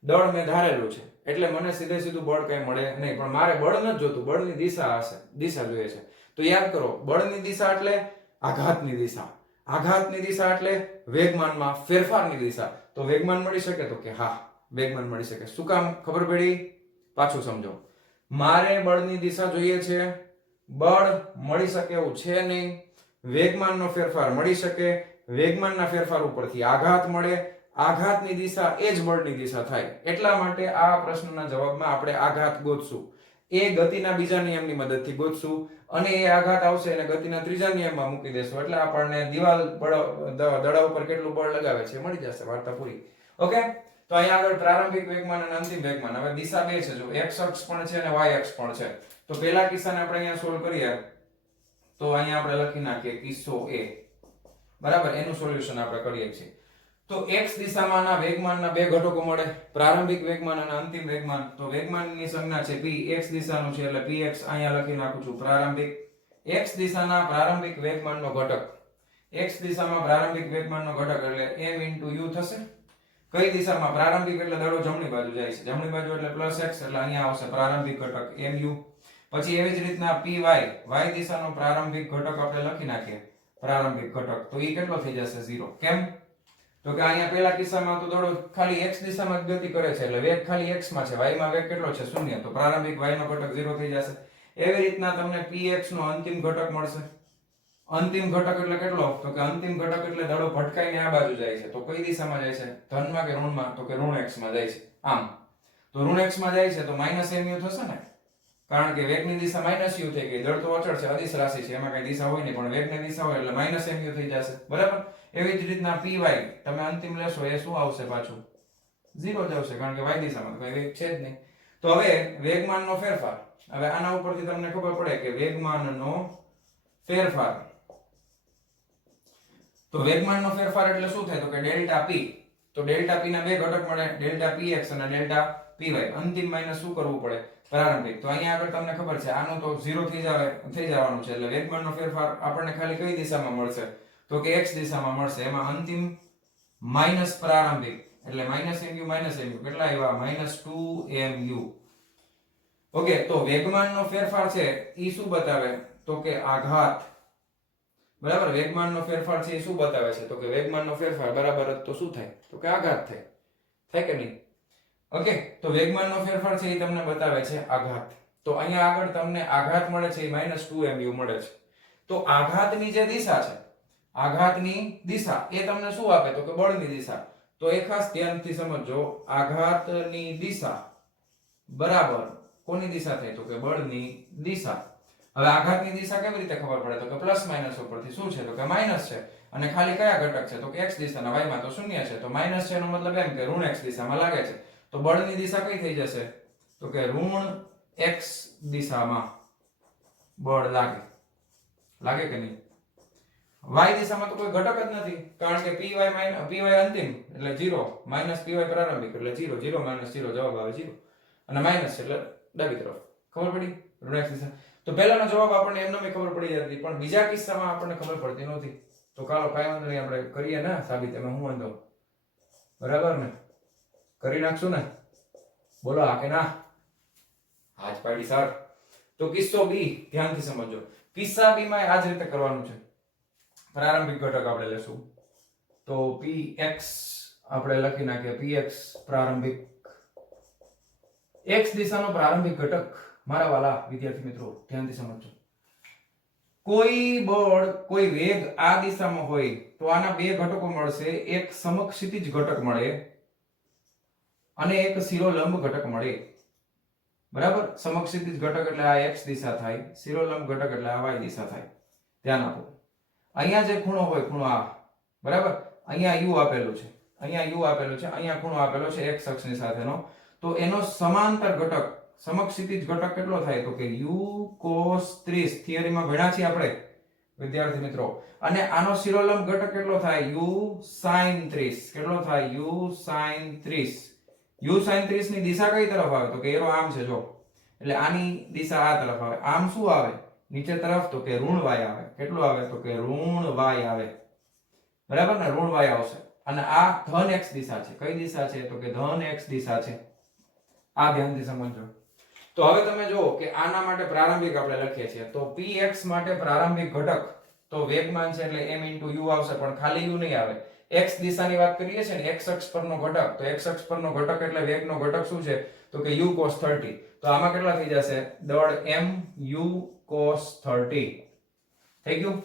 દળ મેં ધારેલું છે, એટલે મને સીધું બળ કઈ મળે નહીં. પણ મારે બળ નથી જોતું, બળની દિશા હશે, દિશા જોઈએ છે. તો યાદ કરો, બળની દિશા એટલે આઘાતની દિશા, આઘાતની દિશા એટલે વેગમાનમાં ફેરફારની દિશા. તો વેગમાન મળી શકે? તો કે હા, વેગમાન મળી શકે. શું કામ? ખબર પડી? પાછું સમજો. મારે બળની દિશા જોઈએ છે, બળ મળી શકે એવું છે નહીં, વેગમાનનો ફેરફાર મળી શકે, વેગમાનના ફેરફાર ઉપરથી આઘાત મળે, આઘાતની દિશા એ જ બળની દિશા થાય. એટલા માટે આ પ્રશ્નના જવાબમાં આપણે આઘાત ગોતશું. એ ગતિના બીજા નિયમની મદદથી ગોતશું અને એ આઘાત આવશે અને ગતિના ત્રીજા નિયમમાં મૂકી દેશું એટલે આપણને દિવાલ દડા ઉપર કેટલું બળ લગાવે છે મળી જશે. વાર્તા પૂરી. ઓકે, તો અહીંયા આગળ પ્રારંભિક વેગમાન અને અંતિમ વેગમાન. હવે દિશા બે છે, જો x અક્ષ પણ છે અને y અક્ષ પણ છે. તો પહેલા કિસ્સાને આપણે અહીંયા સોલ્વ કરીએ તો અહીંયા આપણે લખી નાખીએ કિસ્સો a. બરાબર, એનું સોલ્યુશન આપણે કરીએ છીએ. તો x દિશામાંના વેગમાનના બે ઘટકો મળે, પ્રારંભિક વેગમાન અને અંતિમ વેગમાન. તો વેગમાનની સંજ્ઞા છે p, x દિશાનું છે એટલે px અહીંયા લખી નાખું છું પ્રારંભિક. x દિશાના પ્રારંભિક વેગમાનનો ઘટક, x દિશામાં પ્રારંભિક વેગમાનનો ઘટક એટલે m u થશે. કઈ દિશામાં? પ્રારંભિક એટલે દડો જમણી બાજુ જાય છે, જમણી બાજુ એટલે +x એટલે અહીંયા આવશે પ્રારંભિક ઘટક mu. પછી એવી જ રીતના py, y દિશાનો પ્રારંભિક ઘટક આપણે લખી નાખીએ પ્રારંભિક ઘટક. તો એ કેટલો થઈ જશે? 0. કેમ? તો કે અહીંયા પહેલા કિસ્સામાં તો દડો ખાલી x દિશામાં જ ગતિ કરે છે એટલે વેગ ખાલી x માં છે, y માં વેગ કેટલો છે? 0. તો પ્રારંભિક y નો ઘટક 0 થઈ જશે. એવી રીતના તમને px નો અંતિમ ઘટક મળશે. અંતિમ ઘટક એટલે કેટલો? તો કે અંતિમ ઘટક એટલે દડો ભટકાઈને આ બાજુ જાય છે. તો કઈ દિશામાં જાય છે? ધનમાં કે ઋણમાં? તો કે ઋણ x માં જાય છે. આમ તો ઋણ x માં જાય છે તો -mu થશે ને, કારણ કે વેગની દિશા -u થઈ ગઈ. દળ તો અચળ છે, અદિશ રાશિ છે, એમાં કઈ દિશા હોય નહીં, પણ વેગની દિશા હોય એટલે -mu થઈ જશે. બરાબર. એવી જ રીતના py તમે અંતિમ લેશો એ શું આવશે? પાછું 0 જ આવશે, કારણ કે y દિશામાં કઈ વેગ છે જ નહીં. તો હવે વેગમાનનો ફેરફાર. હવે આના ઉપરથી તમને ખબર પડે કે વેગમાનનો ફેરફાર. તો વેગમાનનો ફેરફાર એટલે શું થાય? તો કે ડેલ્ટા p. તો ડેલ્ટા p ના બે ઘટક મળે, ડેલ્ટા px અને ડેલ્ટા py. અંતિમ માઈનસ શું કરવું પડે? પ્રારંભિક. તો અહીંયા આગળ તમને ખબર છે આનું તો 0 થઈ જવાનું છે એટલે વેગમાનનો ફેરફાર આપણને ખાલી કઈ દિશામાં મળશે? તો કે x દિશામાં મળશે. એમાં અંતિમ માઈનસ પ્રારંભિક એટલે -mu કેટલા આવ્યા? -2mu. ઓકે, તો વેગમાનનો ફેરફાર છે ઈ શું બતાવે? તો કે આઘાત. બરાબર, વેગમાનનો ફેરફાર છે એ શું બતાવે છે? તો કે વેગમાનનો ફેરફાર બરાબર તો શું થાય? તો કે આઘાત થાય. થાય કે નહીં? ઓકે, તો વેગમાનનો ફેરફાર છે એ તમને બતાવે છે આઘાત. તો અહીંયા આગળ તમને આઘાત મળે છે એ -2mu મળે છે. તો આઘાતની જે દિશા છે, આઘાતની દિશા એ તમને શું આપે? તો કે બળની દિશા. તો એ ખાસ ધ્યાનથી સમજજો, આઘાતની દિશા બરાબર કોની દિશા થાય? તો કે બળની દિશા. હવે આઘાતની દિશા કેવી રીતે ખબર પડે? તો કે પ્લસ માઇનસ ઉપરથી. શું છે? તો કે માઇનસ છે અને ખાલી કયા ઘટક છે? તો કે x દિશાના, y માં તો 0 છે. તો માઇનસ છે એનો મતલબ એમ કે ઋણ x દિશામાં લાગે છે. તો બળની દિશા કઈ થઈ જશે? તો કે ઋણ x દિશામાં બળ લાગે. લાગે કે નહીં? y દિશામાં તો કોઈ ઘટક જ નથી, કારણ કે py અંતિમ એટલે 0, -py પ્રારંભિક એટલે 0, 0 - 0 જવાબ આવે 0 અને માઇનસ એટલે ડાબી તરફ. ખબર પડી? ઋણ x દિશા. તો પહેલાનો જવાબ આપણને એમને ખબર પડી જતી, પણ બીજા કિસ્સામાં આપણને ખબર પડતી નહોતી. તો કાલો કાંઈ વાંધો નહીં, આપણે કરીએ ને સાબિત. એમાં હું વાંધો? બરાબર ને? કરી નાખશું ને? બોલો હા કે ના? હાથ પાડી સર. તો કિસ્સો b ધ્યાનથી સમજો. કિસ્સા b માં આ જ રીતે કરવાનું છે. પ્રારંભિક ઘટક આપણે લેશું તો px આપણે લખી નાખીએ px પ્રારંભિક. x દિશાનો પ્રારંભિક ઘટક. મારા વાલા વિદ્યાર્થી મિત્રો ધ્યાનથી સમજો. કોઈ બળ, કોઈ વેગ આ દિશામાં હોય તો આના બે ઘટકો મળશે. એક સમક્ષિતિજ ઘટક મળે અને એક શિરોલંબ ઘટક મળે. બરાબર, સમક્ષિતિજ ઘટક એટલે આ x દિશા થાય, શિરોલંબ ઘટક એટલે આ y દિશા થાય. ધ્યાન આપો. અહીંયા જે ખૂણો હોય, ખૂણો આ, બરાબર, અહીંયા u આપેલું છે, અહીંયા u આપેલું છે, અહીંયા ખૂણો આપેલો છે x અક્ષની સાથેનો. તો એનો સમાંતર ઘટક, સમક્ષિતિજ ઘટક કેટલો થાય? તો કે u cos 30. થિયરીમાં ભણ્યા છીએ આપણે વિદ્યાર્થી મિત્રો. અને આનો શિરોલંબ ઘટક કેટલો થાય? u sin 30. કેટલો થાય? u sin 30. u sin 30 ની દિશા કઈ તરફ આવે? તો કે એરો આમ છે જો, એટલે આની દિશા આ તરફ આવે. આમ શું આવે નીચે તરફ? તો કે ઋણ y આવે. કેટલું આવે? તો કે ઋણ y આવે. બરાબર ને? ઋણ y આવશે. અને આ ધન x દિશા છે. કઈ દિશા છે? તો કે ધન x દિશા છે. આ ધ્યાનથી સમજો. તો હવે તમે જુઓ કે આના માટે પ્રારંભિક આપણે લખીએ છીએ. તો px માટે પ્રારંભિક ઘટક તો વેગમાન છે એટલે m u આવશે, પણ ખાલી u નહીં આવે. x દિશાની વાત કરીએ છીએ ને, x અક્ષ પરનો ઘટક. તો x અક્ષ પરનો ઘટક એટલે વેગનો ઘટક શું છે? તો કે u cos 30. તો આમાં કેટલા થઈ જશે? દળ m u cos 30 થઈ ગયું.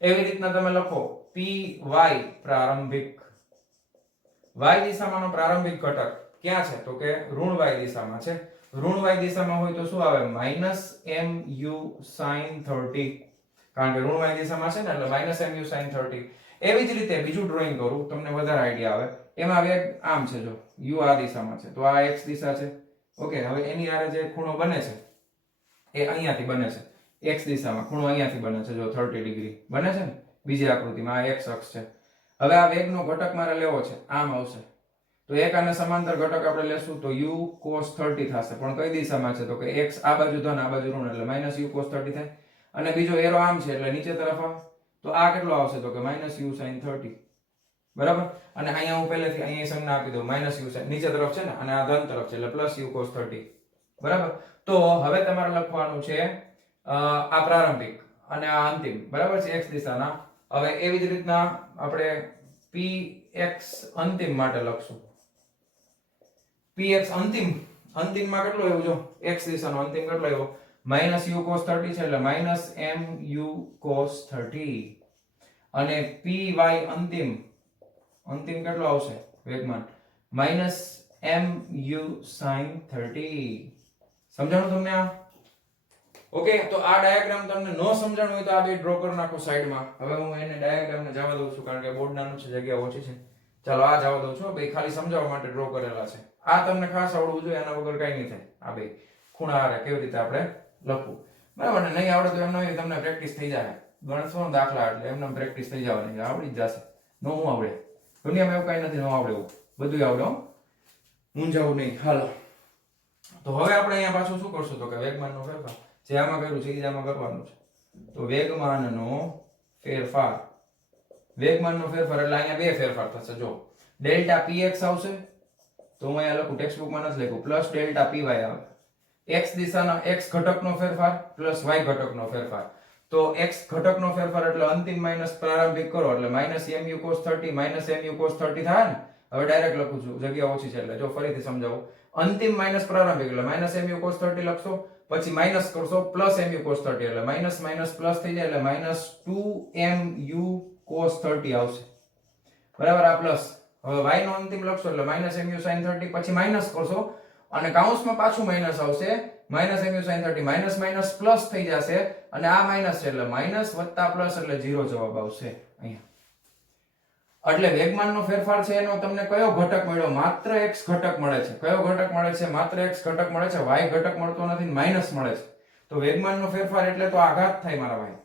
એવી રીતના તમે લખો py પ્રારંભિક. y દિશામાંનો પ્રારંભિક ઘટક ક્યાં છે? તો કે ઋણ y દિશામાં છે. ઋણ y દિશામાં હોય તો શું આવે? -mu sin 30, કારણ કે ઋણ y દિશામાં છે ને એટલે -mu sin 30. એવી જ રીતે બીજું ડ્રોઈંગ કરું તમને વધારે આઈડિયા આવે. એમાં વેગ આમ છે, જો u આ દિશામાં છે તો આ x દિશા છે. ઓકે, હવે એની આરે જે ખૂણો બને છે એ અહીંયાથી બને છે. x દિશામાં ખૂણો અહીંયાથી બને છે, જો 30 ડિગ્રી બને છે ને બીજી આકૃતિમાં. આ x અક્ષ છે. હવે આ વેગનો ઘટક મારે લેવો છે, આમ આવશે તો એક આને સમાંતર ઘટક આપણે લેશું તો u cos 30 થશે. પણ કઈ દિશામાં છે? તો કે x આ બાજુ ધન આ બાજુ ઋણ એટલે -u cos 30 થાય. અને બીજો એરો આમ છે એટલે નીચે તરફ આવે તો આ કેટલો આવશે? તો કે -u sin 30. બરાબર. અને અહીંયા હું પહેલેથી અહીંયા સંજ્ઞા આપી દઉં -u sin, નીચે તરફ છે ને અને આ ધન તરફ છે એટલે +u cos 30. બરાબર. તો હવે તમારે લખવાનું છે આ પ્રારંભિક અને આ અંતિમ. બરાબર છે, x દિશાના. હવે એવી જ રીતના આપણે px અંતિમ માટે લખશું. px અંતિમ, અંતિમમાં કેટલો આવ્યો? જો x દિશાનો અંતિમ કેટલો આવ્યો? -u cos 30 છે એટલે -mu cos 30. અને py અંતિમ, અંતિમ કેટલો આવશે વેગમાન? -mu sin 30. સમજાણું તમને આ? ઓકે, તો આ ડાયાગ્રામ તમને ન સમજાણું હોય તો આ બે ડ્રો કરી નાખો સાઈડમાં. હવે હું એને ડાયાગ્રામને જવા દઉં છું કારણ કે બોર્ડ નાનું છે, જગ્યા ઓછી છે. ચાલો આ જવા દઉં છું. બે ખાલી સમજાવવા માટે ડ્રો કરેલા છે. આ તમને ખાસ આવડવું જોઈએ, એના વગર કઈ નહીં થાય. આ બે ખૂણા હારે કેવી રીતે આપણે લખવું, બરાબર ને? નહીં આવડે તો એમ નહીં, તમને પ્રેક્ટિસ થઈ જાય. ગણતરીનો દાખલા એટલે એમને પ્રેક્ટિસ થઈ જવાની, આવડી જ જશે. ન હું આવડે, દુનિયામાં એવું કઈ નથી ન આવડે એવું, બધું આવડે. મૂંઝાવું નહીં. હાલો, તો હવે આપણે અહીંયા પાછું શું કરશું? તો કે વેગમાનનો ફેરફાર જે આમાં કર્યું છે એ જ આમાં કરવાનું છે. તો વેગમાનનો ફેરફાર, વેગમાનનો ફેરફાર એટલે અહીંયા બે ફેરફાર થશે. જો ડેલ્ટા px આવશે તો હું અહીંયા લખું, ટેક્સ્ટ બુકમાં નથી લખ્યું, પ્લસ ડેલ્ટા py આવે. x દિશાનો x ઘટકનો ફેરફાર પ્લસ y ઘટકનો ફેરફાર. તો x ઘટકનો ફેરફાર એટલે અંતિમ માઈનસ પ્રારંભિક કરો એટલે -mu cos 30 -mu cos 30 થાય ને. હવે ડાયરેક્ટ લખું છું, જગ્યા ઓછી છે એટલે. જો ફરીથી સમજાવું, અંતિમ માઈનસ પ્રારંભિક એટલે -mu cos 30 લખશો, પછી માઈનસ કરશો +mu cos 30 એટલે માઈનસ માઈનસ પ્લસ થઈ જાય એટલે -2mu cos 30 આવશે. બરાબર, આ પ્લસ. હવે y નો અંતિમ લખશો એટલે -mu sin 30, પછી માઈનસ કરશો અને કાઉન્સમાં પાછું માઈનસ આવશે, -mu sin 30 minus minus plus થઈ જશે અને આ માઈનસ છે એટલે માઈનસ વત્તા પ્લસ એટલે 0 જવાબ આવશે અહીંયા. એટલે વેગમાનનો ફેરફાર છે એનો તમને કયો ઘટક મળ્યો? માત્ર x ઘટક મળે છે. કયો ઘટક મળે છે? માત્ર x ઘટક મળે છે. y ઘટક મળતો નથી, માઈનસ મળે છે. તો વેગમાનનો ફેરફાર એટલે તો આઘાત થાય મારા ભાઈ.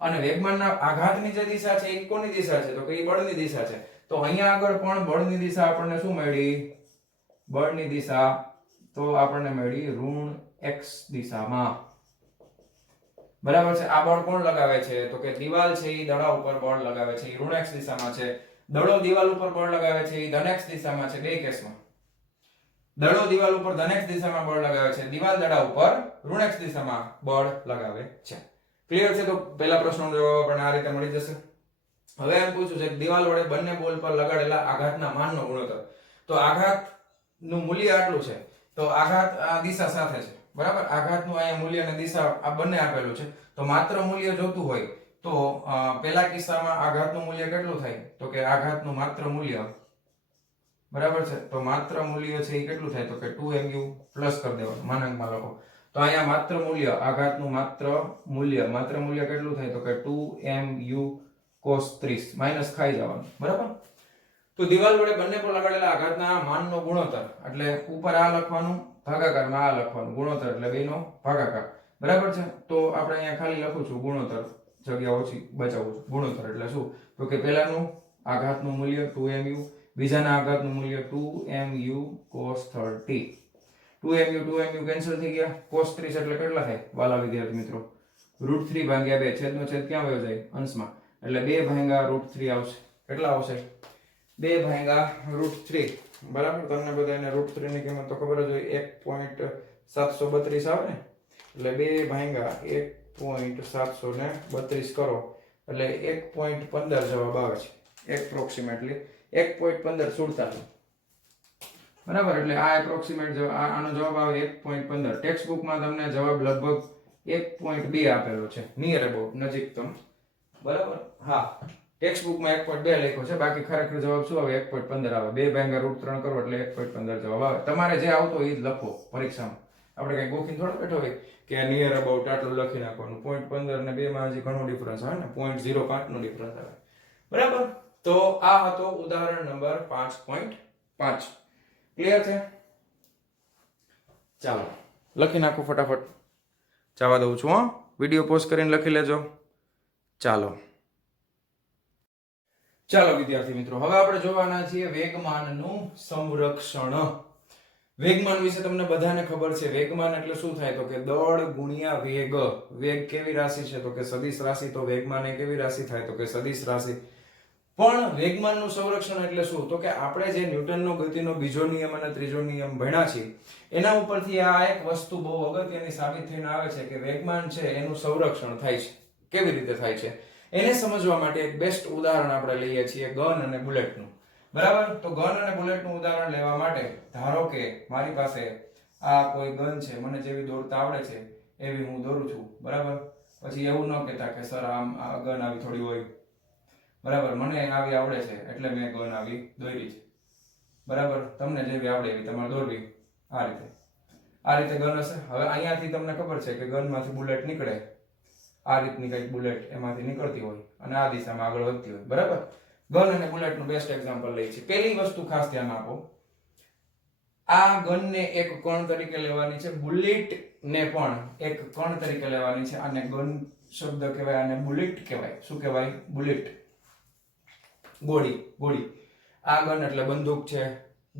અને વેગમાનના આઘાતની જે દિશા છે એ કોની દિશા છે? તો કે એ બળની દિશા છે. તો અહીંયા આગળ પણ બળની દિશા આપણને શું મળી? બળની દિશા તો આપણને મળી ઋણ x દિશામાં. બરાબર છે. આ બળ કોણ લગાવે છે? તો કે દિવાલ છે એ દડા ઉપર બળ લગાવે છે, એ ઋણ x દિશામાં છે. દડો દિવાલ ઉપર બળ લગાવે છે એ ધન x દિશામાં છે. બે કેસમાં દડો દિવાલ ઉપર ધન x દિશામાં બળ લગાવે છે, દિવાલ દડા ઉપર ઋણ x દિશામાં બળ લગાવે છે. ક્લિયર છે? તો પહેલા પ્રશ્નનો જવાબ આપણને આ રીતે મળી જશે. હવે એમ પૂછ્યું છે કે દિવાલ વડે બંને બોલ પર લગાડેલા આઘાતના માનનો ગુણોત્તર. તો આઘાતનું મૂલ્ય આટલું છે, તો આઘાત આ દિશા સાથે છે. બરાબર, આઘાતનું અહીંયા મૂલ્ય અને દિશા આ બંને આપેલું છે. તો માત્ર મૂલ્ય જોતું હોય તો પહેલા કિસ્સામાં આઘાતનું મૂલ્ય કેટલું થાય? તો કે આઘાતનું માત્ર મૂલ્ય, બરાબર છે, તો માત્ર મૂલ્ય છે એ કેટલું થાય? તો કે 2mu પ્લસ કરી દેવાનું, માનાંકમાં લખો. તો અહીંયા માત્ર મૂલ્ય, આઘાતનું માત્ર મૂલ્ય કેટલું થાય? તો કે 2mu cos 30 માઈનસ ખાઈ જવાનું. બરાબર. તો દિવાલ વડે બંને પર લગાડેલા આઘાતના માનનો ગુણોત્તર એટલે ઉપર આ લખવાનું, ભાગાકારમાં આ લખવાનું. ગુણોત્તર એટલે બેનો ભાગાકાર. બરાબર છે. તો આપણે અહીંયા ખાલી લખું છું ગુણોત્તર, જગ્યા ઓછી બચાવું છું. ગુણોત્તર એટલે શું? તો કે પહેલાનું આઘાતનું મૂલ્ય 2mu, બીજાના આઘાતનું મૂલ્ય 2mu cos 30. 2mu કેન્સલ થઈ ગયા. cos 30 એટલે કેટલા થાય વાલા વિદ્યાર્થી મિત્રો? √3 ભાગ્યા 2. છેદનો છેદ ક્યાં વયો જાય? અંશમાં. એટલે 2 ભાગ્યા √3 આવશે. કેટલા આવશે? 2 ભાગ્યા √3. બરાબર. તમને બધાને √3 ની કિંમત તો ખબર જ હોય, 1.732 આવે ને. એટલે 2 ભાગ્યા 1.732 કરો એટલે 1.15 જવાબ આવે છે. એપ્રોક્સિમેટલી 1.1547. બરાબર. એટલે આ એપ્રોક્સિમેટ આનો જવાબ આવે 1.15. ટેક્સ્ટ બુકમાં તમને જવાબ લગભગ 1.2 આપેલો છે, નિયર અબાઉટ, નજીકતમ. બરાબર. હા, ટેક્સ્ટ બુકમાં 1.2 લખ્યો છે, બાકી ખરેખર જવાબ શું આવે? 1.15 આવે. 2 ભાગ્યા √3 કરો એટલે 1.15 જવાબ આવે. તમારે જે આવતો હોય એ જ લખો પરીક્ષામાં. આપણે કઈ ગોખીને થોડો બેઠો હોય કે નિયર અબાઉટ આટલું લખી નાખવાનું. 0.15 ને 2 માં હજી ઘણો ડિફરન્સ આવે ને, 0.05 નો ડિફરન્સ આવે. બરાબર. તો આ હતો ઉદાહરણ નંબર 5.5. ક્લિયર છે? ચાલો લખી નાખો ફટાફટ. જવા દઉં છું. હા, વિડીયો પોઝ કરીને લખી લેજો. ચાલો વિદ્યાર્થી મિત્રો, હવે આપણે જોવાના છીએ વેગમાનનું સંરક્ષણ. વેગમાન વિશે તમને બધાને ખબર છે. વેગમાન એટલે શું થાય? તો કે દળ ગુણ્યા વેગ. વેગ કેવી રાશિ છે? તો કે સદિશ રાશિ. તો વેગમાન એ કેવી રાશિ થાય? તો કે સદિશ રાશિ. પણ વેગમાનનું સંરક્ષણ એટલે શું? તો કે આપણે જે ન્યૂટનનો ગતિનો બીજો નિયમ અને ત્રીજો નિયમ ભણ્યા છે એના ઉપરથી આ એક વસ્તુ બહુ અગત્યની સાબિત થઈને આવે છે કે વેગમાન છે એનું સંરક્ષણ થાય છે. કેવી રીતે થાય છે એને સમજવા માટે એક બેસ્ટ ઉદાહરણ આપણે લઈએ છીએ, ગન અને બુલેટનું. બરાબર. તો ગન અને બુલેટનું ઉદાહરણ લેવા માટે ધારો કે મારી પાસે આ કોઈ ગન છે, મને જેવી દોરતા આવડે છે એવી હું દોરું છું. બરાબર. પછી એવું ન કહેતા કે સર આમ આ ગન આવી થોડી હોય. બરાબર. મને આવી આવડે છે એટલે મેં ગન આવી દોરી છે. બરાબર. તમને જેવી આવડે એવી તમારે દોરવી. આ રીતે ગન હશે. હવે અહીંયાથી તમને ખબર છે કે ગનમાંથી બુલેટ નીકળે. આ રીતની કઈક બુલેટ એમાંથી નીકળતી હોય અને આ દિશામાં આગળ વધતી હોય. બરાબર. ગન અને બુલેટનું બેસ્ટ એક્ઝામ્પલ લઈએ છીએ. પહેલી વસ્તુ ખાસ ધ્યાન આપો, આ ગનને એક કણ તરીકે લેવાની છે, બુલેટને પણ એક કણ તરીકે લેવાની છે. આને ગન શબ્દ કહેવાય, આને બુલેટ કહેવાય. શું કહેવાય? બુલેટ. ગોળી. આ ગન એટલે બંદૂક છે.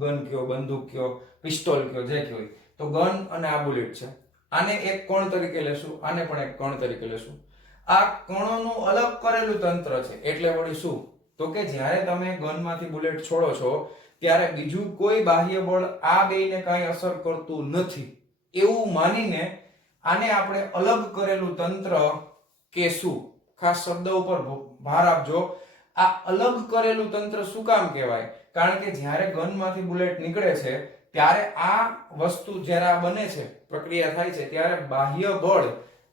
ગન કયો, બંદૂક કયો, પિસ્તોલ કયો, જે કયો. તો ગન અને આ બુલેટ છે. આને એક કણ તરીકે લેશું, આને પણ એક કણ તરીકે લેશું. આ કણોનું અલગ કરેલું તંત્ર છે. એટલે વળી શું? તો કે જ્યારે તમે ગનમાંથી બુલેટ છોડો છો ત્યારે બીજું કોઈ બાહ્ય બળ આ બેયને કાંઈ અસર કરતું નથી એવું માનીને આને આપણે અલગ કરેલું તંત્ર કહેશું. ખાસ શબ્દ ઉપર ભાર આપજો. આ અલગ કરેલું તંત્ર શું કામ કહેવાય? કારણ કે જ્યારે ગનમાંથી બુલેટ નીકળે છે ત્યારે આ વસ્તુ જ્યારે આ બને છે, પ્રક્રિયા થાય છે, ત્યારે બાહ્ય બળ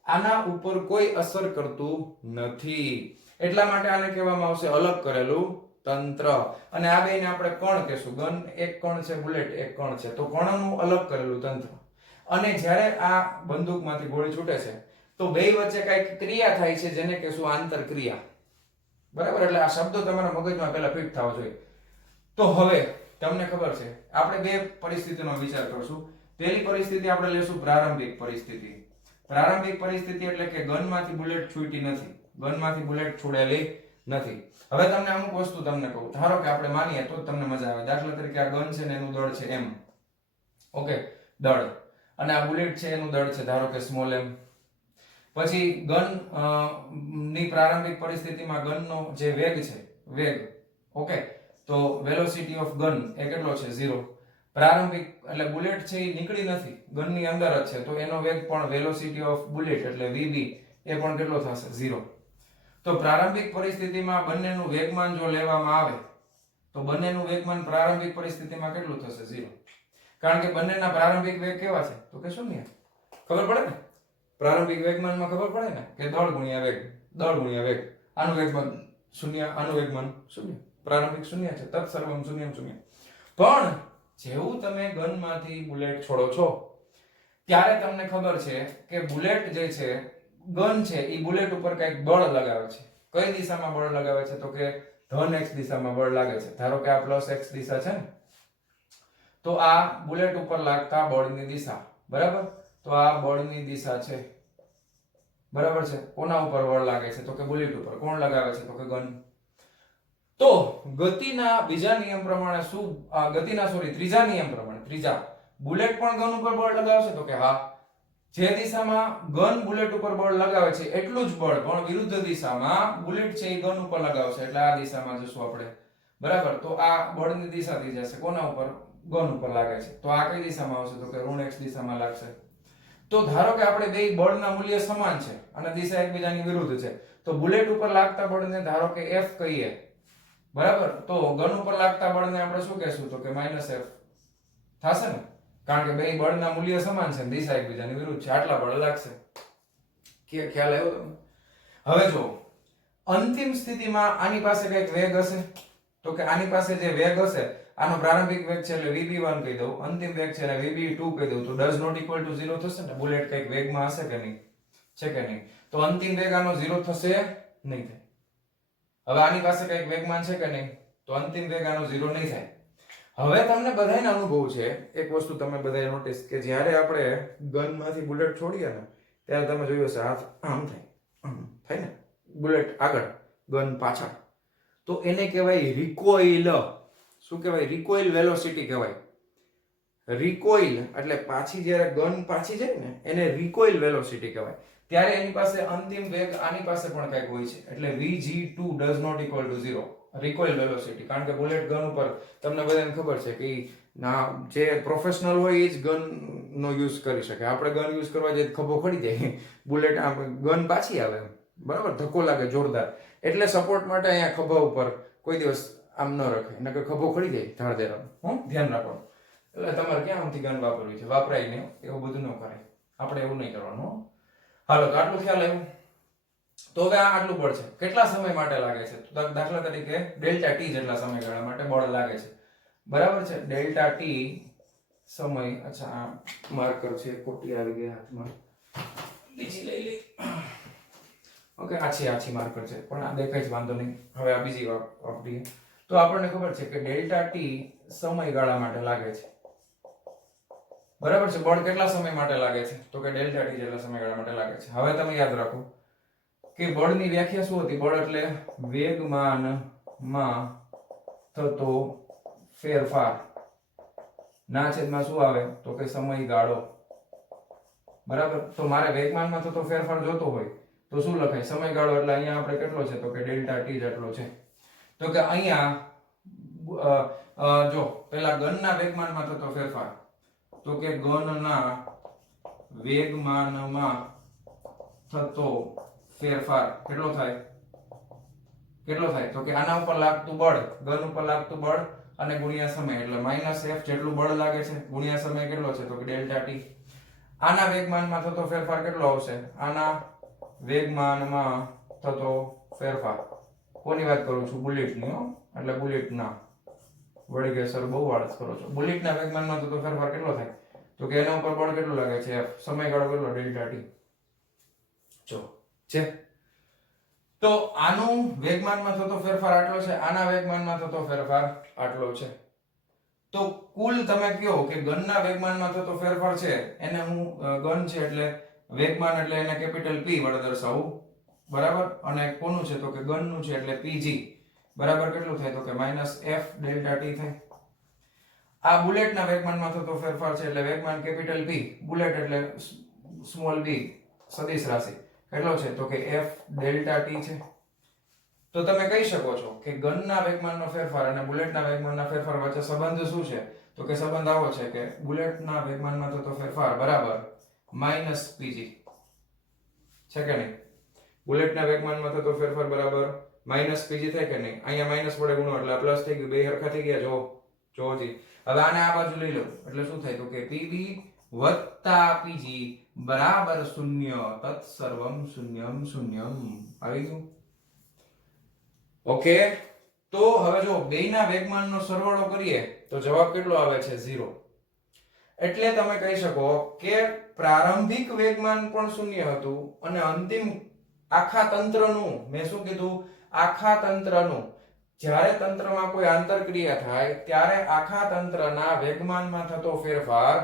આના ઉપર કોઈ અસર કરતું નથી. એટલા માટે આને કહેવામાં આવશે અલગ કરેલું તંત્ર. અને આ બેને આપણે કણ કહેશું. ગન એક કણ છે, બુલેટ એક કણ છે. તો કણનું અલગ કરેલું તંત્ર. અને જ્યારે આ બંદૂકમાંથી ગોળી છૂટે છે તો બે વચ્ચે કઈક ક્રિયા થાય છે જેને કહેશું આંતરક્રિયા. બરાબર. એટલે આ શબ્દો તમારા મગજમાં પહેલા ફિટ થવા જોઈએ. તો હવે તમને ખબર છે આપણે બે પરિસ્થિતિનો વિચાર કરશું. પહેલી પરિસ્થિતિ આપણે લેશું પ્રારંભિક પરિસ્થિતિ. પ્રારંભિક પરિસ્થિતિ એટલે કે ગનમાંથી બુલેટ છૂટી નથી, ગનમાંથી બુલેટ છોડેલી નથી. હવે તમને અમુક વસ્તુ તમને કહું. ધારો કે આપણે માનીએ તો તમને મજા આવે. દાખલા તરીકે આ ગન છે ને એનું દળ છે m. ઓકે, દળ. અને આ બુલેટ છે એનું દળ છે ધારો કે સ્મોલ m. પછી ગન ની પ્રારંભિક પરિસ્થિતિમાં ગનનો જે વેગ છે, વેગ, ઓકે, તો વેલોસિટી ઓફ ગન એ કેટલો છે? 0. પ્રારંભિક એટલે બુલેટ છે એ નીકળી નથી, ગનની અંદર જ છે, તો એનો વેગ પણ વેલોસિટી ઓફ બુલેટ એટલે vb એ પણ કેટલો થશે? 0. તો પ્રારંભિક પરિસ્થિતિમાં બંનેનું વેગમાન જો લેવામાં આવે તો બંનેનું વેગમાન પ્રારંભિક પરિસ્થિતિમાં કેટલું થશે? 0. કારણ કે બંનેના પ્રારંભિક વેગ કેવા છે? તો કે શૂન્ય. ખબર પડે ને? પ્રારંભિક વેગમાનમાં ખબર પડે ને કે દળ ગુણ્યા વેગ, દળ ગુણ્યા વેગ. આનું વેગમાન શૂન્ય, આનું વેગમાન શૂન્ય. પ્રારંભિક શૂન્ય છે, તત્સર્વમ શૂન્યમ શૂન્ય. પણ જેવું તમે ગનમાંથી બુલેટ છોડો છો ત્યારે તમને ખબર છે કે બુલેટ જે છે, ગન છે, એ બુલેટ ઉપર કઈક બળ લગાવે છે. કઈ દિશામાં બળ લગાવે છે? તો કે ધન x દિશામાં બળ લાગે છે. ધારો કે આ પ્લસ x દિશા છે ને, તો આ બુલેટ ઉપર લાગતા બળની દિશા. બરાબર. તો આ બળની દિશા છે. બરાબર છે. કોના ઉપર બળ લાગે છે? તો કે બુલેટ ઉપર. કોણ લગાવે છે? તો કે ગન. તો ગતિના બીજા નિયમ પ્રમાણે શું, ત્રીજા નિયમ પ્રમાણે, ત્રીજા, બુલેટ પણ ગન ઉપર બળ લગાવશે? તો કે હા. જે દિશામાં ગન બુલેટ ઉપર બળ લગાવે છે એટલું જ બળ પણ વિરુદ્ધ દિશામાં બુલેટ છે એ ગન ઉપર લગાવશે. એટલે આ દિશામાં જશું આપણે. બરાબર. તો આ બળની દિશા થઈ જશે કોના ઉપર? ગન ઉપર લાગે છે. તો આ કઈ દિશામાં આવશે? તો કે ઋણ x દિશામાં લાગશે. તો ધારો કે આપણે બે બળના મૂલ્ય સમાન છે અને દિશા એકબીજાની વિરુદ્ધ છે, તો બુલેટ ઉપર લાગતા બળને ધારો કે f કહીએ. બરાબર. તો ગન ઉપર લાગતા બળને આપણે શું કહેશું? તો કે -f થશે ને, કારણ કે બે બળના મૂલ્ય સમાન છે, દિશા એકબીજાની વિરુદ્ધ છે. આટલા બળ લાગશે. કે ખ્યાલ આવ્યો તમને? હવે જો અંતિમ સ્થિતિમાં આની પાસે કઈક વેગ હશે, તો કે આની પાસે જે વેગ હશે, આનો પ્રારંભિક વેગ છે એટલે vb1 કહી દઉં, અંતિમ વેગ છે એટલે vb2 કહી દઉં, તો does not equal to 0 થશે ને? બુલેટ કઈક વેગમાં હશે કે નહીં? છે કે નહીં? તો અંતિમ વેગ આનો 0 થશે નહીં થાય. હવે આની પાસે કઈક વેગમાન છે કે નહીં? તો અંતિમ વેગ આનો 0 નહીં થાય. હવે તમને બધાને અનુભવ છે, એક વસ્તુ તમે બધાએ નોટિસ કે જ્યારે આપણે ગનમાંથી બુલેટ છોડીએ ને ત્યારે તમે જોયું હશે હાથ આમ થાય, આમ થાય ને, બુલેટ આગળ ગન પાછળ, તો એને કહેવાય રિકોઇલ. શું કહેવાય? રિકોઇલ વેલોસિટી કહેવાય. રિકોઇલ એટલે પાછી જ્યારે ગન પાછી જાય ને એને રિકોઇલ વેલોસિટી કહેવાય. ત્યારે એની પાસે અંતિમ વેગ આની પાસે પણ કંઈક હોય છે, એટલે vg2 does not equal to 0, recoil velocity. કારણ કે બુલેટ ગન ઉપર તમને બધાને ખબર છે કે જે પ્રોફેશનલ હોય એ જ ગન નો યુઝ કરી શકે. આપણે ગન યુઝ કરવા જઈએ ખભો ખડી જાય, બુલેટ ગન પાછી આવે, બરાબર, ધક્કો લાગે જોરદાર, એટલે સપોર્ટ માટે અહીંયા ખભા ઉપર કોઈ દિવસ આમ ન રખાય, નકર ખભો ખડી જાય ધારદેરાનો. ધ્યાન રાખો. એટલે તમારે ક્યાં આમથી ગન વાપરવી છે, વાપરાય નહીં, એવું બધું ન કરાય. આપણે એવું નહીં કરવાનું. હાલો, તો આટલું ખ્યાલ આવ્યું. તો હવે આ આટલું બળ છે કેટલા સમય માટે લાગે છે? તો દાખલા તરીકે ડેલ્ટા ટી જેટલા સમયગાળા માટે બળ લાગે છે, બરાબર છે? ડેલ્ટા ટી સમય. અચ્છા, આ માર્કર છે, ખોટી આવી ગઈ હાથમાં, બીજી લઈ લઈ. ઓકે, આછી માર્કર છે પણ આ દેખાય છે, વાંધો નહીં. હવે આ બીજી વાપરીએ. તો આપણને ખબર છે કે ડેલ્ટા ટી સમયગાળા માટે લાગે છે, બરાબર છે? બળ કેટલા સમય માટે લાગે છે? તો કે ડેલ્ટા ટી જેટલા સમયગાળા માટે લાગે છે. હવે તમે યાદ રાખો કે બળની વ્યાખ્યા શું હતી? બળ એટલે વેગમાનમાં થતો ફેરફાર ના છેદમાં શું આવે? તો કે સમયગાળો, બરાબર? તો મારે વેગમાનમાં થતો ફેરફાર જોતો હોય તો શું લખાય? સમયગાળો. એટલે અહીંયા આપણે કેટલો છે? તો કે ડેલ્ટા ટી જેટલો છે. તો કે અહીંયા જો પેલા ગનના વેગમાનમાં થતો ફેરફાર, તો કે ગનના વેગમાનમાં થતો ફેરફાર કેટલો થાય? તો કે આના ઉપર લાગતું બળ, ગન ઉપર લાગતું બળ અને ગુણ્યા સમય, એટલે -f જેટલું બળ લાગે છે ગુણ્યા સમય કેટલો છે? તો કે ડેલ્ટા ટી. આના વેગમાનમાં થતો ફેરફાર કેટલો આવશે? આના વેગમાનમાં થતો ફેરફાર, કોની વાત કરું છું? બુલેટની, હો. એટલે બુલેટના, વળી ગઈ સર, બહુ આળસ કરો છો. બુલેટના વેગમાનમાં થતો ફેરફાર કેટલો થાય? તો કે એના ઉપર બળ કેટલું લાગે છે? f. સમયગાળો કેટલો? Delta T. જો છે. તો આનું વેગમાનમાં થતો ફેરફાર આટલો છે, આના વેગમાનમાં થતો ફેરફાર આટલો છે. તો કુલ તમે કહો કે ગનના વેગમાનમાં થતો ફેરફાર છે, એને હું ગન છે એટલે વેગમાન એટલે એને કેપિટલ P વડે દર્શાવું, બરાબર? અને કોનું છે? તો કે ગનનું છે એટલે pg, બરાબર. કેટલું થાય? તો કે -f ડેલ્ટા ટી થાય. આ બુલેટના વેગમાનમાં થતો ફેરફાર છે એટલે વેગમાન કેપિટલ P, બુલેટ એટલે સ્મોલ b, સદિશ રાશિ. કેટલો છે? તો કે f ડેલ્ટા ટી છે. તો તમે કહી શકો છો કે ગનના વેગમાનનો ફેરફાર અને બુલેટના વેગમાનના ફેરફાર વચ્ચે સંબંધ શું છે? તો કે સંબંધ આવો છે કે બુલેટના વેગમાનમાં થતો ફેરફાર બરાબર -pg, છે કે નહીં? બુલેટના વેગમાનમાં થતો ફેરફાર બરાબર -pg થાય કે નહીં? અહીંયા માઈનસ વડે ગુણો એટલે પ્લસ થઈ ગયું, બે હરખા થઈ ગયા. જો જી. હવે આને આ બાજુ લઈ લો એટલે શું થાય? તો કે pb + pg બરાબર 0, તત્સર્વમ શૂન્યમ શૂન્યમ. આવી ગયું? ઓકે. તો હવે જો બેયના વેગમાનનો સરવાળો કરીએ તો જવાબ કેટલો આવે છે? 0. એટલે તમે કહી શકો કે પ્રારંભિક વેગમાન પણ શૂન્ય હતું અને અંતિમ આખા તંત્રનું, મેં શું કીધું? આખા તંત્રનું, જ્યારે તંત્રમાં કોઈ આંતરક્રિયા થાય ત્યારે આખા તંત્રના વેગમાનમાં થતો ફેરફાર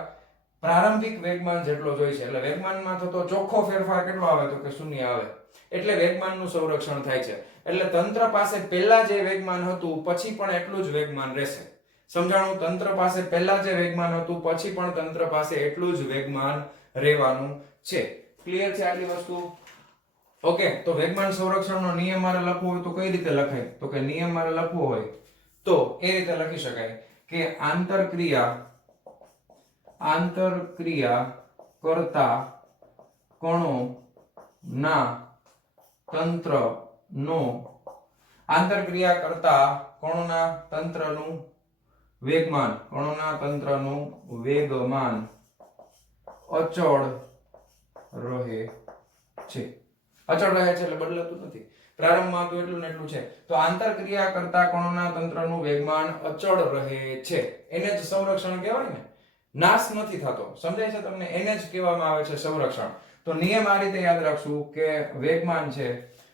પ્રારંભિક વેગમાન જેટલો જ હોય છે. એટલે વેગમાનમાં થતો ચોખ્ખો ફેરફાર કેટલો આવે? તો કે 0 આવે. એટલે વેગમાનનું સંરક્ષણ થાય છે. એટલે તંત્ર પાસે પહેલા જે વેગમાન હતું પછી પણ એટલું જ વેગમાન રહેશે. સમજાણું? તંત્ર પાસે પહેલા જે વેગમાન હતું પછી પણ તંત્ર પાસે એટલું જ વેગમાન રહેવાનું છે. ક્લિયર છે આટલી વસ્તુ? ઓકે. તો વેગમાન સંરક્ષણનો નિયમ મારે લખવો હોય તો કઈ રીતે લખાય? તો કે નિયમ મારે લખવો હોય તો એ રીતે લખી શકાય કે આંતરક્રિયા કરતા કણો ના તંત્રનો, આંતરક્રિયા કરતા કણોના તંત્રનું વેગમાન, કણોના તંત્રનું વેગમાન અચળ રહે છે. અચળ રહે છે એટલે બદલાતું નથી. પ્રારંભમાં તો એટલું ને એટલું છે. તો આંતરક્રિયા કરતા કણોના તંત્રનું વેગમાન અચળ રહે છે. એને જ સંરક્ષણ કહેવાય ને, નાશ નથી થતો. સમજાય છે તમને? એને જ કહેવામાં આવે છે સંરક્ષણ. તો નિયમ આ રીતે યાદ રાખશું કે વેગમાન છે,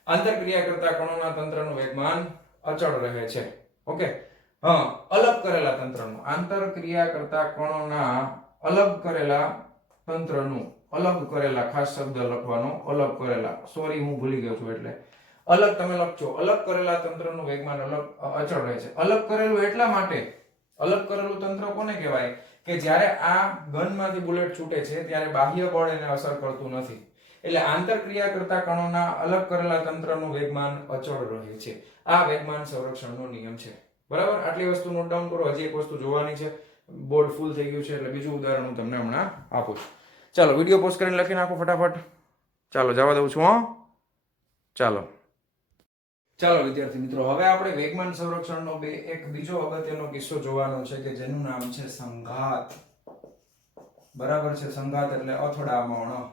આંતરક્રિયા કરતા કણોના તંત્રનું વેગમાન અચળ રહે છે. ઓકે, હા, અલગ કરેલા તંત્રનું, આંતરક્રિયા કરતા કણોના અલગ કરેલા તંત્રનું, અલગ કરેલા, ખાસ શબ્દ લખવાનો, અલગ કરેલા, સોરી હું ભૂલી ગયો છું, એટલે અલગ તમે લખજો, અલગ કરેલા તંત્રનું વેગમાન અચળ રહે છે. અલગ કરેલું એટલા માટે, અલગ કરેલું તંત્ર કોને કહેવાય કે જ્યારે આ ગનમાંથી બુલેટ છૂટે છે ત્યારે બાહ્ય બળ એને અસર કરતું નથી. એટલે આંતરક્રિયા કરતા કણોના અલગ કરેલા તંત્રનું વેગમાન અચળ રહે છે. આ વેગમાન સંરક્ષણનો નિયમ છે. બરાબર, આટલી વસ્તુ નોટ ડાઉન કરો. હજી એક વસ્તુ જોવાની છે, બોર્ડ ફૂલ થઈ ગયું છે એટલે બીજું ઉદાહરણ હું તમને હમણાં આપું છું. ચાલો વિડીયો પોઝ કરીને લખી નાખો ફટાફટ. ચાલો જવા દઉં છું. ચાલો વિદ્યાર્થી મિત્રો, હવે આપણે વેગમાન સંરક્ષણનો એક બીજો અગત્યનો કિસ્સો જોવાનો છે કે જેનું નામ છે સંઘાત. બરાબર છે, સંઘાત એટલે અથડામણ.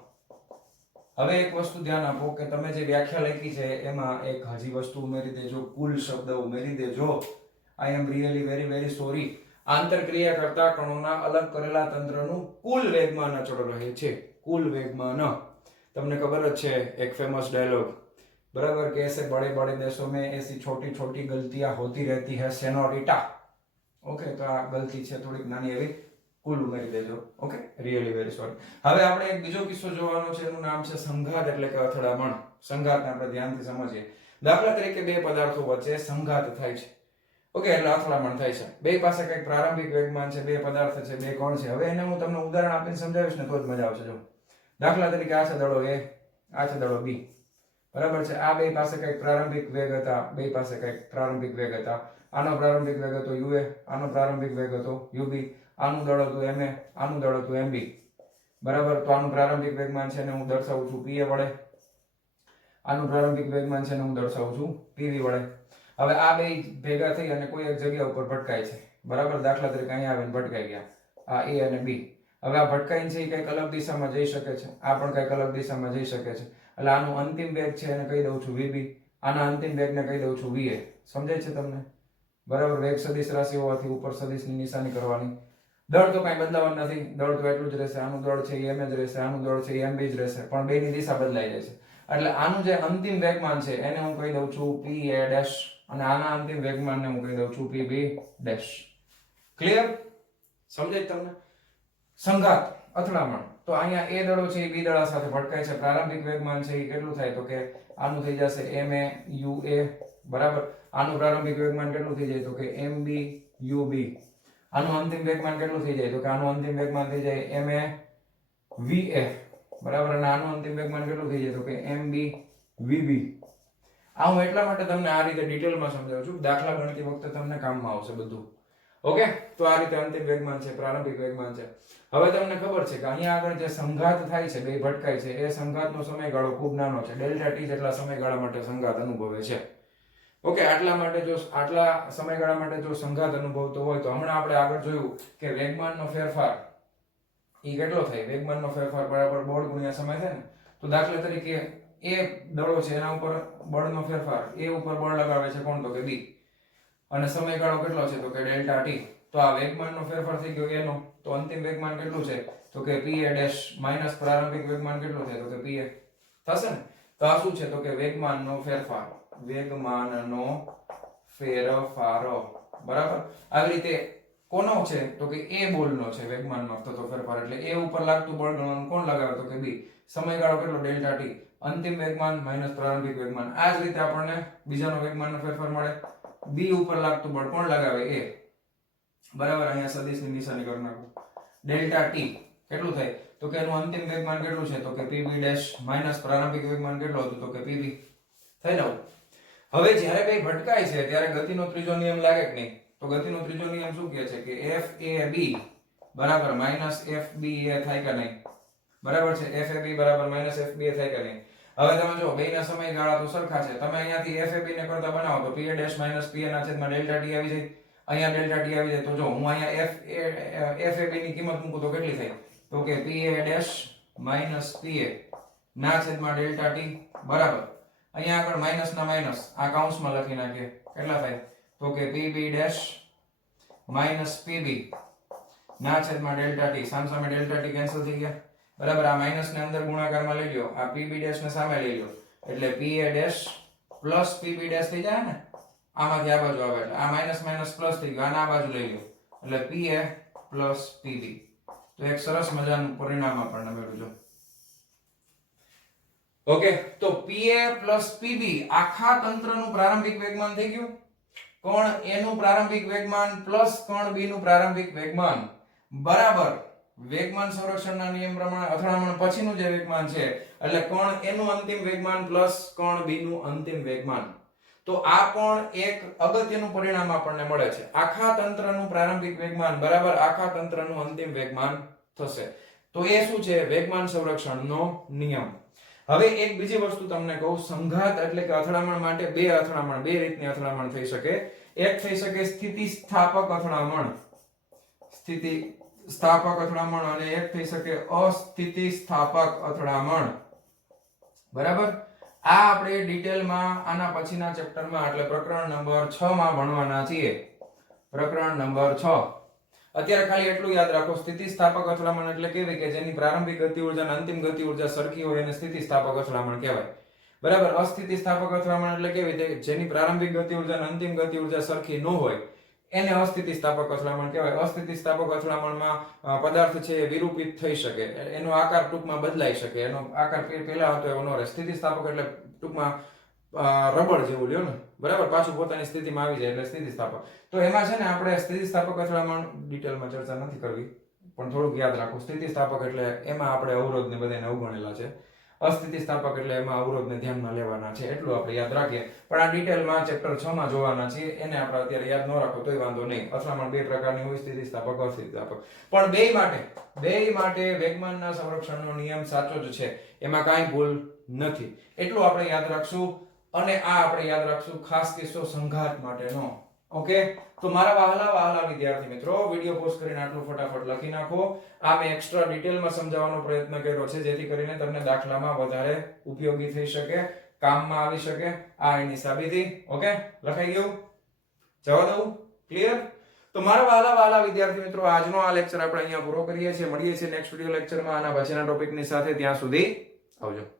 હવે એક વસ્તુ ધ્યાન આપો કે તમે જે વ્યાખ્યા લખી છે એમાં એક હજી વસ્તુ ઉમેરી દેજો, કુલ શબ્દ ઉમેરી દેજો. I am really very very sorry. આંતરક્રિયા કરતા કણોના અલગ કરેલા તંત્રનું કુલ વેગમાન અચળ રહે છે. કુલ વેગમાન. તમને ખબર જ છે એક ફેમસ ડાયલોગ, बराबर, कि ऐसे बड़े बड़े देशों में ऐसी छोटी छोटी गलतियां होती रहती है सेनोरिटा. ओके, तो आ गलती છે થોડીક નાની એવી, કુલ ઉમેરી દેજો. Okay, really very sorry. હવે આપણે એક બીજો કિસ્સો જોવાનો છે, એનું નામ છે સંઘાત એટલે કે અથડામણ. સંઘાતને આપણે ધ્યાનથી સમજીએ. દાખલા તરીકે બે પદાર્થો વચ્ચે સંઘાત થાય છે. ઓકે, એટલે અથડામણ થાય છે. બે પાસે કંઈક પ્રારંભિક વેગમાન છે, બે પદાર્થ છે, બે કણ છે. હવે એને હું તમને ઉદાહરણ આપીને સમજાવીશ ને તો જ મજા આવશે. જો દાખલા તરીકે આ છે દડો A, આ છે દડો B. બરાબર છે, આ બે પાસે કંઈક પ્રારંભિક વેગ હતા, બે પાસે કંઈક પ્રારંભિક વેગ હતા. આનો પ્રારંભિક વેગ હતો UA, આનો પ્રારંભિક વેગ હતો UB, આનું દળ હતું MA, આનું દળ હતું MB. બરાબર, તો આનું પ્રારંભિક વેગમાન છે ને હું દર્શાવું છું PA વડે, આનું પ્રારંભિક વેગમાન છે ને હું દર્શાવું છું PV વડે. હવે આ બે ભેગા થઈ અને કોઈ એક જગ્યા ઉપર ભટકાય છે. બરાબર, દાખલા તરીકે અહીંયા આવીને ભટકાઈ ગયા, આ A અને B. હવે આ ભટકાઈને છે એ કંઈક અલગ દિશામાં જઈ શકે છે, આ પણ કંઈક અલગ દિશામાં જઈ શકે છે. એટલે આનું અંતિમ વેગ છે એને કહી દઉં છું VB, આના અંતિમ વેગને કહી દઉં છું VA. સમજાય છે તમને? બરાબર, વેગ સદિશ રાશિ હોવાથી ઉપર સદિશની નિશાની કરવાની. દળ તો કાંઈ બદલાવાનું નથી, દળ તો એટલું જ રહેશે. આનું દળ છે એ M જ રહેશે, આનું દળ છે એ MB જ રહેશે, પણ બેની દિશા બદલાઈ જાય છે. એટલે આનું જે અંતિમ વેગમાન છે એને હું કહી દઉં છું PA' અને આના અંતિમ વેગમાનને હું કહી દઉં છું PB'. ક્લિયર? સમજાય તમને? સંઘાત, અથડામણ. તો અહીંયા A દળો છે એ B દળા સાથે ભટકાય છે. પ્રારંભિક વેગમાન છે એ કેટલું થાય તો કે આનું થઈ જશે MA UA. બરાબર, આનું પ્રારંભિક વેગમાન કેટલું થઈ જાય તો કે MB UB. આનું અંતિમ વેગમાન કેટલું થઈ જાય તો કે આનું અંતિમ વેગમાન થઈ જાય MA VA. બરાબર, અને આનું અંતિમ વેગમાન કેટલું થઈ જાય તો કે MB VB. આ હું એટલા માટે તમને આ રીતે ડિટેલમાં સમજાવું છું, દાખલા ગણતી વખતે તમને કામમાં આવશે બધું. ઓકે, તો આ રીતે અંતિમ વેગમાન છે, પ્રારંભિક વેગમાન છે. હવે તમને ખબર છે કે અહીંયા આગળ જે સંઘાત થાય છે, બે ભટકાય છે, એ સંઘાતનો સમયગાળો ખૂબ નાનો છે. ડેલ્ટા ટી જેટલા સમયગાળા માટે સંઘાત અનુભવે છે. ઓકે, આટલા સમયગાળા માટે જો સંઘાત અનુભવતો હોય તો હમણાં આપણે આગળ જોયું કે વેગમાનનો ફેરફાર એ કેટલો થાય? વેગમાનનો ફેરફાર બરાબર બળ ગુણ્યા સમય થાય ને. તો દાખલા તરીકે એ દળો છે એના ઉપર બળનો ફેરફાર, એ ઉપર બળ લગાવે છે કોણ તો કે B, અને સમયગાળો કેટલો છે તો કે ડેલ્ટા ટી. તો આ વેગમાનનો ફેરફાર થઈ ગયો એનો, તો અંતિમ વેગમાન કેટલું છે તો કે PA' માઈનસ પ્રારંભિક વેગમાન કેટલું થાય તો કે PA થશે ને. તો આ શું છે તો કે વેગમાનનો ફેરફાર, વેગમાનનો ફેરફાર. બરાબર, આવી રીતે કોનો છે તો કે A બોલનો છે વેગમાનમાં થતો ફેરફાર. એટલે A ઉપર લાગતું બળ ગણવાનું કોણ લગાવે તો કે B. સમયગાળો કેટલો ડેલ્ટા ટી, અંતિમ વેગમાન માઈનસ પ્રારંભિક વેગમાન. આ જ રીતે આપણને બીજાનો વેગમાનનો ફેરફાર મળે. B ઉપર લાગતું બળ કોણ લગાવે? A. બરાબર, અહીંયા સદિશની નિશાની કરી નાખું. ડેલ્ટા ટી કેટલું થાય તો કે એનું અંતિમ વેગમાન કેટલું છે તો કે PB' માઈનસ પ્રારંભિક વેગમાન કેટલું હતું તો કે PB. થઈ જાવ. હવે જ્યારે બે ભટકાય છે ત્યારે ગતિનો ત્રીજો નિયમ લાગે કે નહીં? તો ગતિનો ત્રીજો નિયમ શું કહે છે કે FAB બરાબર માઈનસ FBA થાય કે નહીં? બરાબર છે, FAB બરાબર માઈનસ FBA થાય કે નહીં? હવે તમે જો બેના સમયગાળા તો સરખા છે. તમે અહીંયાથી FAB ને કરતા બનાવો તો PA' માઈનસ PA ના છેદમાં ડેલ્ટા ટી આવી જાય. અહીંયા ડેલ્ટા ટી આવી જાય તો જો હું અહીંયા FAB ની કિંમત મૂકું તો કેટલી થાય તો કે PA' માઈનસ PA ના છેદમાં ડેલ્ટા ટી. બરાબર, અહીંયા આગળ માઈનસ ના માઈનસ આ કૌંસમાં લખી નાખીએ કેટલા થાય તો કે pb ડેશ માઈનસ pb ના છેદમાં ડેલ્ટા t સામસામે ડેલ્ટા t કેન્સલ થઈ ગયા બરાબર આ માઈનસ ને અંદર ગુણાકારમાં લઈ લ્યો આ pb ડેશ ને સામે લઈ લ્યો એટલે pa dash plus pb dash થઈ જાય ને આમાંથી આ બાજુ આવે એટલે આ માઈનસ માઈનસ પ્લસ થઈ ગયું આના આ બાજુ લઈ લ્યો એટલે pa પ્લસ pb તો એક સરસ મજાનું પરિણામ આપણને મળ્યું જો ઓકે તો pa પ્લસ pb આખા તંત્રનું પ્રારંભિક વેગમાન થઈ ગયું કોણ a નું પ્રારંભિક વેગમાન પ્લસ કોણ b નું પ્રારંભિક વેગમાન બરાબર વેગમાન સંરક્ષણના નિયમ પ્રમાણે અથડામણ પછીનું જે વેગમાન છે એટલે કોણ a નું અંતિમ વેગમાન પ્લસ કોણ b નું અંતિમ વેગમાન તો આ પણ એક અગત્યનું પરિણામ આપણને મળે છે આખા તંત્રનું પ્રારંભિક વેગમાન બરાબર આખા તંત્રનું અંતિમ વેગમાન થશે તો એ શું છે વેગમાન સંરક્ષણનો નિયમ હવે એક બીજી વસ્તુ તમને કહું સંઘાત એટલે કે અથડામણ માટે બે રીતની અથડામણ થઈ શકે એક થઈ શકે સ્થિતિસ્થાપક અથડામણ અને એક થઈ શકે અસ્થિતિસ્થાપક અથડામણ બરાબર આ આપણે ડિટેલમાં આના પછીના ચેપ્ટરમાં એટલે પ્રકરણ નંબર 6 માં ભણવાના છીએ પ્રકરણ નંબર 6 અત્યારે ખાલી એટલું યાદ રાખો સ્થિતિસ્થાપક અથડામણ એટલે કેવી કે જેની પ્રારંભિક ગતિ ઊર્જા અને અંતિમ ગતિ ઊર્જા સરખી હોય એને સ્થિતિસ્થાપક અથડામણ કહેવાય બરાબર અસ્થિતિસ્થાપક અથડામણ એટલે કેવી કે જેની પ્રારંભિક ગતિ ઊર્જા અને અંતિમ ગતિ ઊર્જા સરખી ન હોય એને અસ્થિતિસ્થાપક અથડામણ કહેવાય અસ્થિતિસ્થાપક અથડામણમાં પદાર્થ છે એ વિરૂપિત થઈ શકે એનો આકાર ટૂંકમાં બદલાઈ શકે એનો આકાર પહેલા હતો એવો ન રહે સ્થિતિસ્થાપક એટલે ટૂંકમાં રબર જેવું લ્યો ને બરાબર પાછું પોતાની સ્થિતિમાં આવી જાય એટલે સ્થિતિસ્થાપક તો એમાં છે ને આપણે સ્થિતિસ્થાપક અથડામણ ડિટેલમાં ચર્ચા નથી કરવી પણ થોડુંક યાદ રાખો સ્થિતિસ્થાપક એટલે એમાં આપણે અવરોધને બધાને અવગણેલા છે અસ્થિતિસ્થાપક એટલે એમાં અવરોધને ધ્યાનમાં લેવાના છે એટલું આપણે યાદ રાખીએ પણ આ ડિટેલમાં ચેપ્ટર 6 માં જોવાના છે એને આપણે અત્યારે યાદ ન રાખો તોય વાંધો નહીં અથડામણ બે પ્રકારની હોય સ્થિતિસ્થાપક અસ્થિતિસ્થાપક પણ બેય માટે વેગમાનના સંરક્ષણનો નિયમ સાચો જ છે એમાં કાંઈ ભૂલ નથી એટલું આપણે યાદ રાખશું અને આ આપણે યાદ રાખશું ખાસ કિસ્સો સંઘાત માટેનો ઓકે તો મારા વહાલા વિદ્યાર્થી મિત્રો વિડિયો પોઝ કરીને આટલું ફટાફટ લખી નાખો આ મેં એક્સ્ટ્રા ડિટેલમાં સમજાવવાનો પ્રયત્ન કર્યો છે જેથી કરીને તમને દાખલામાં વધારે ઉપયોગી થઈ શકે કામમાં આવી શકે આ એની સાબિતી ઓકે લખાઈ ગયું જવા દઉં ક્લિયર તો મારા વહાલા વિદ્યાર્થી મિત્રો આજનો આ લેક્ચર આપણે અહીંયા પૂરો કરીએ છીએ મળીએ છીએ નેક્સ્ટ વિડિયો લેક્ચરમાં આના પછીના ટોપિકની સાથે ત્યાં સુધી આવજો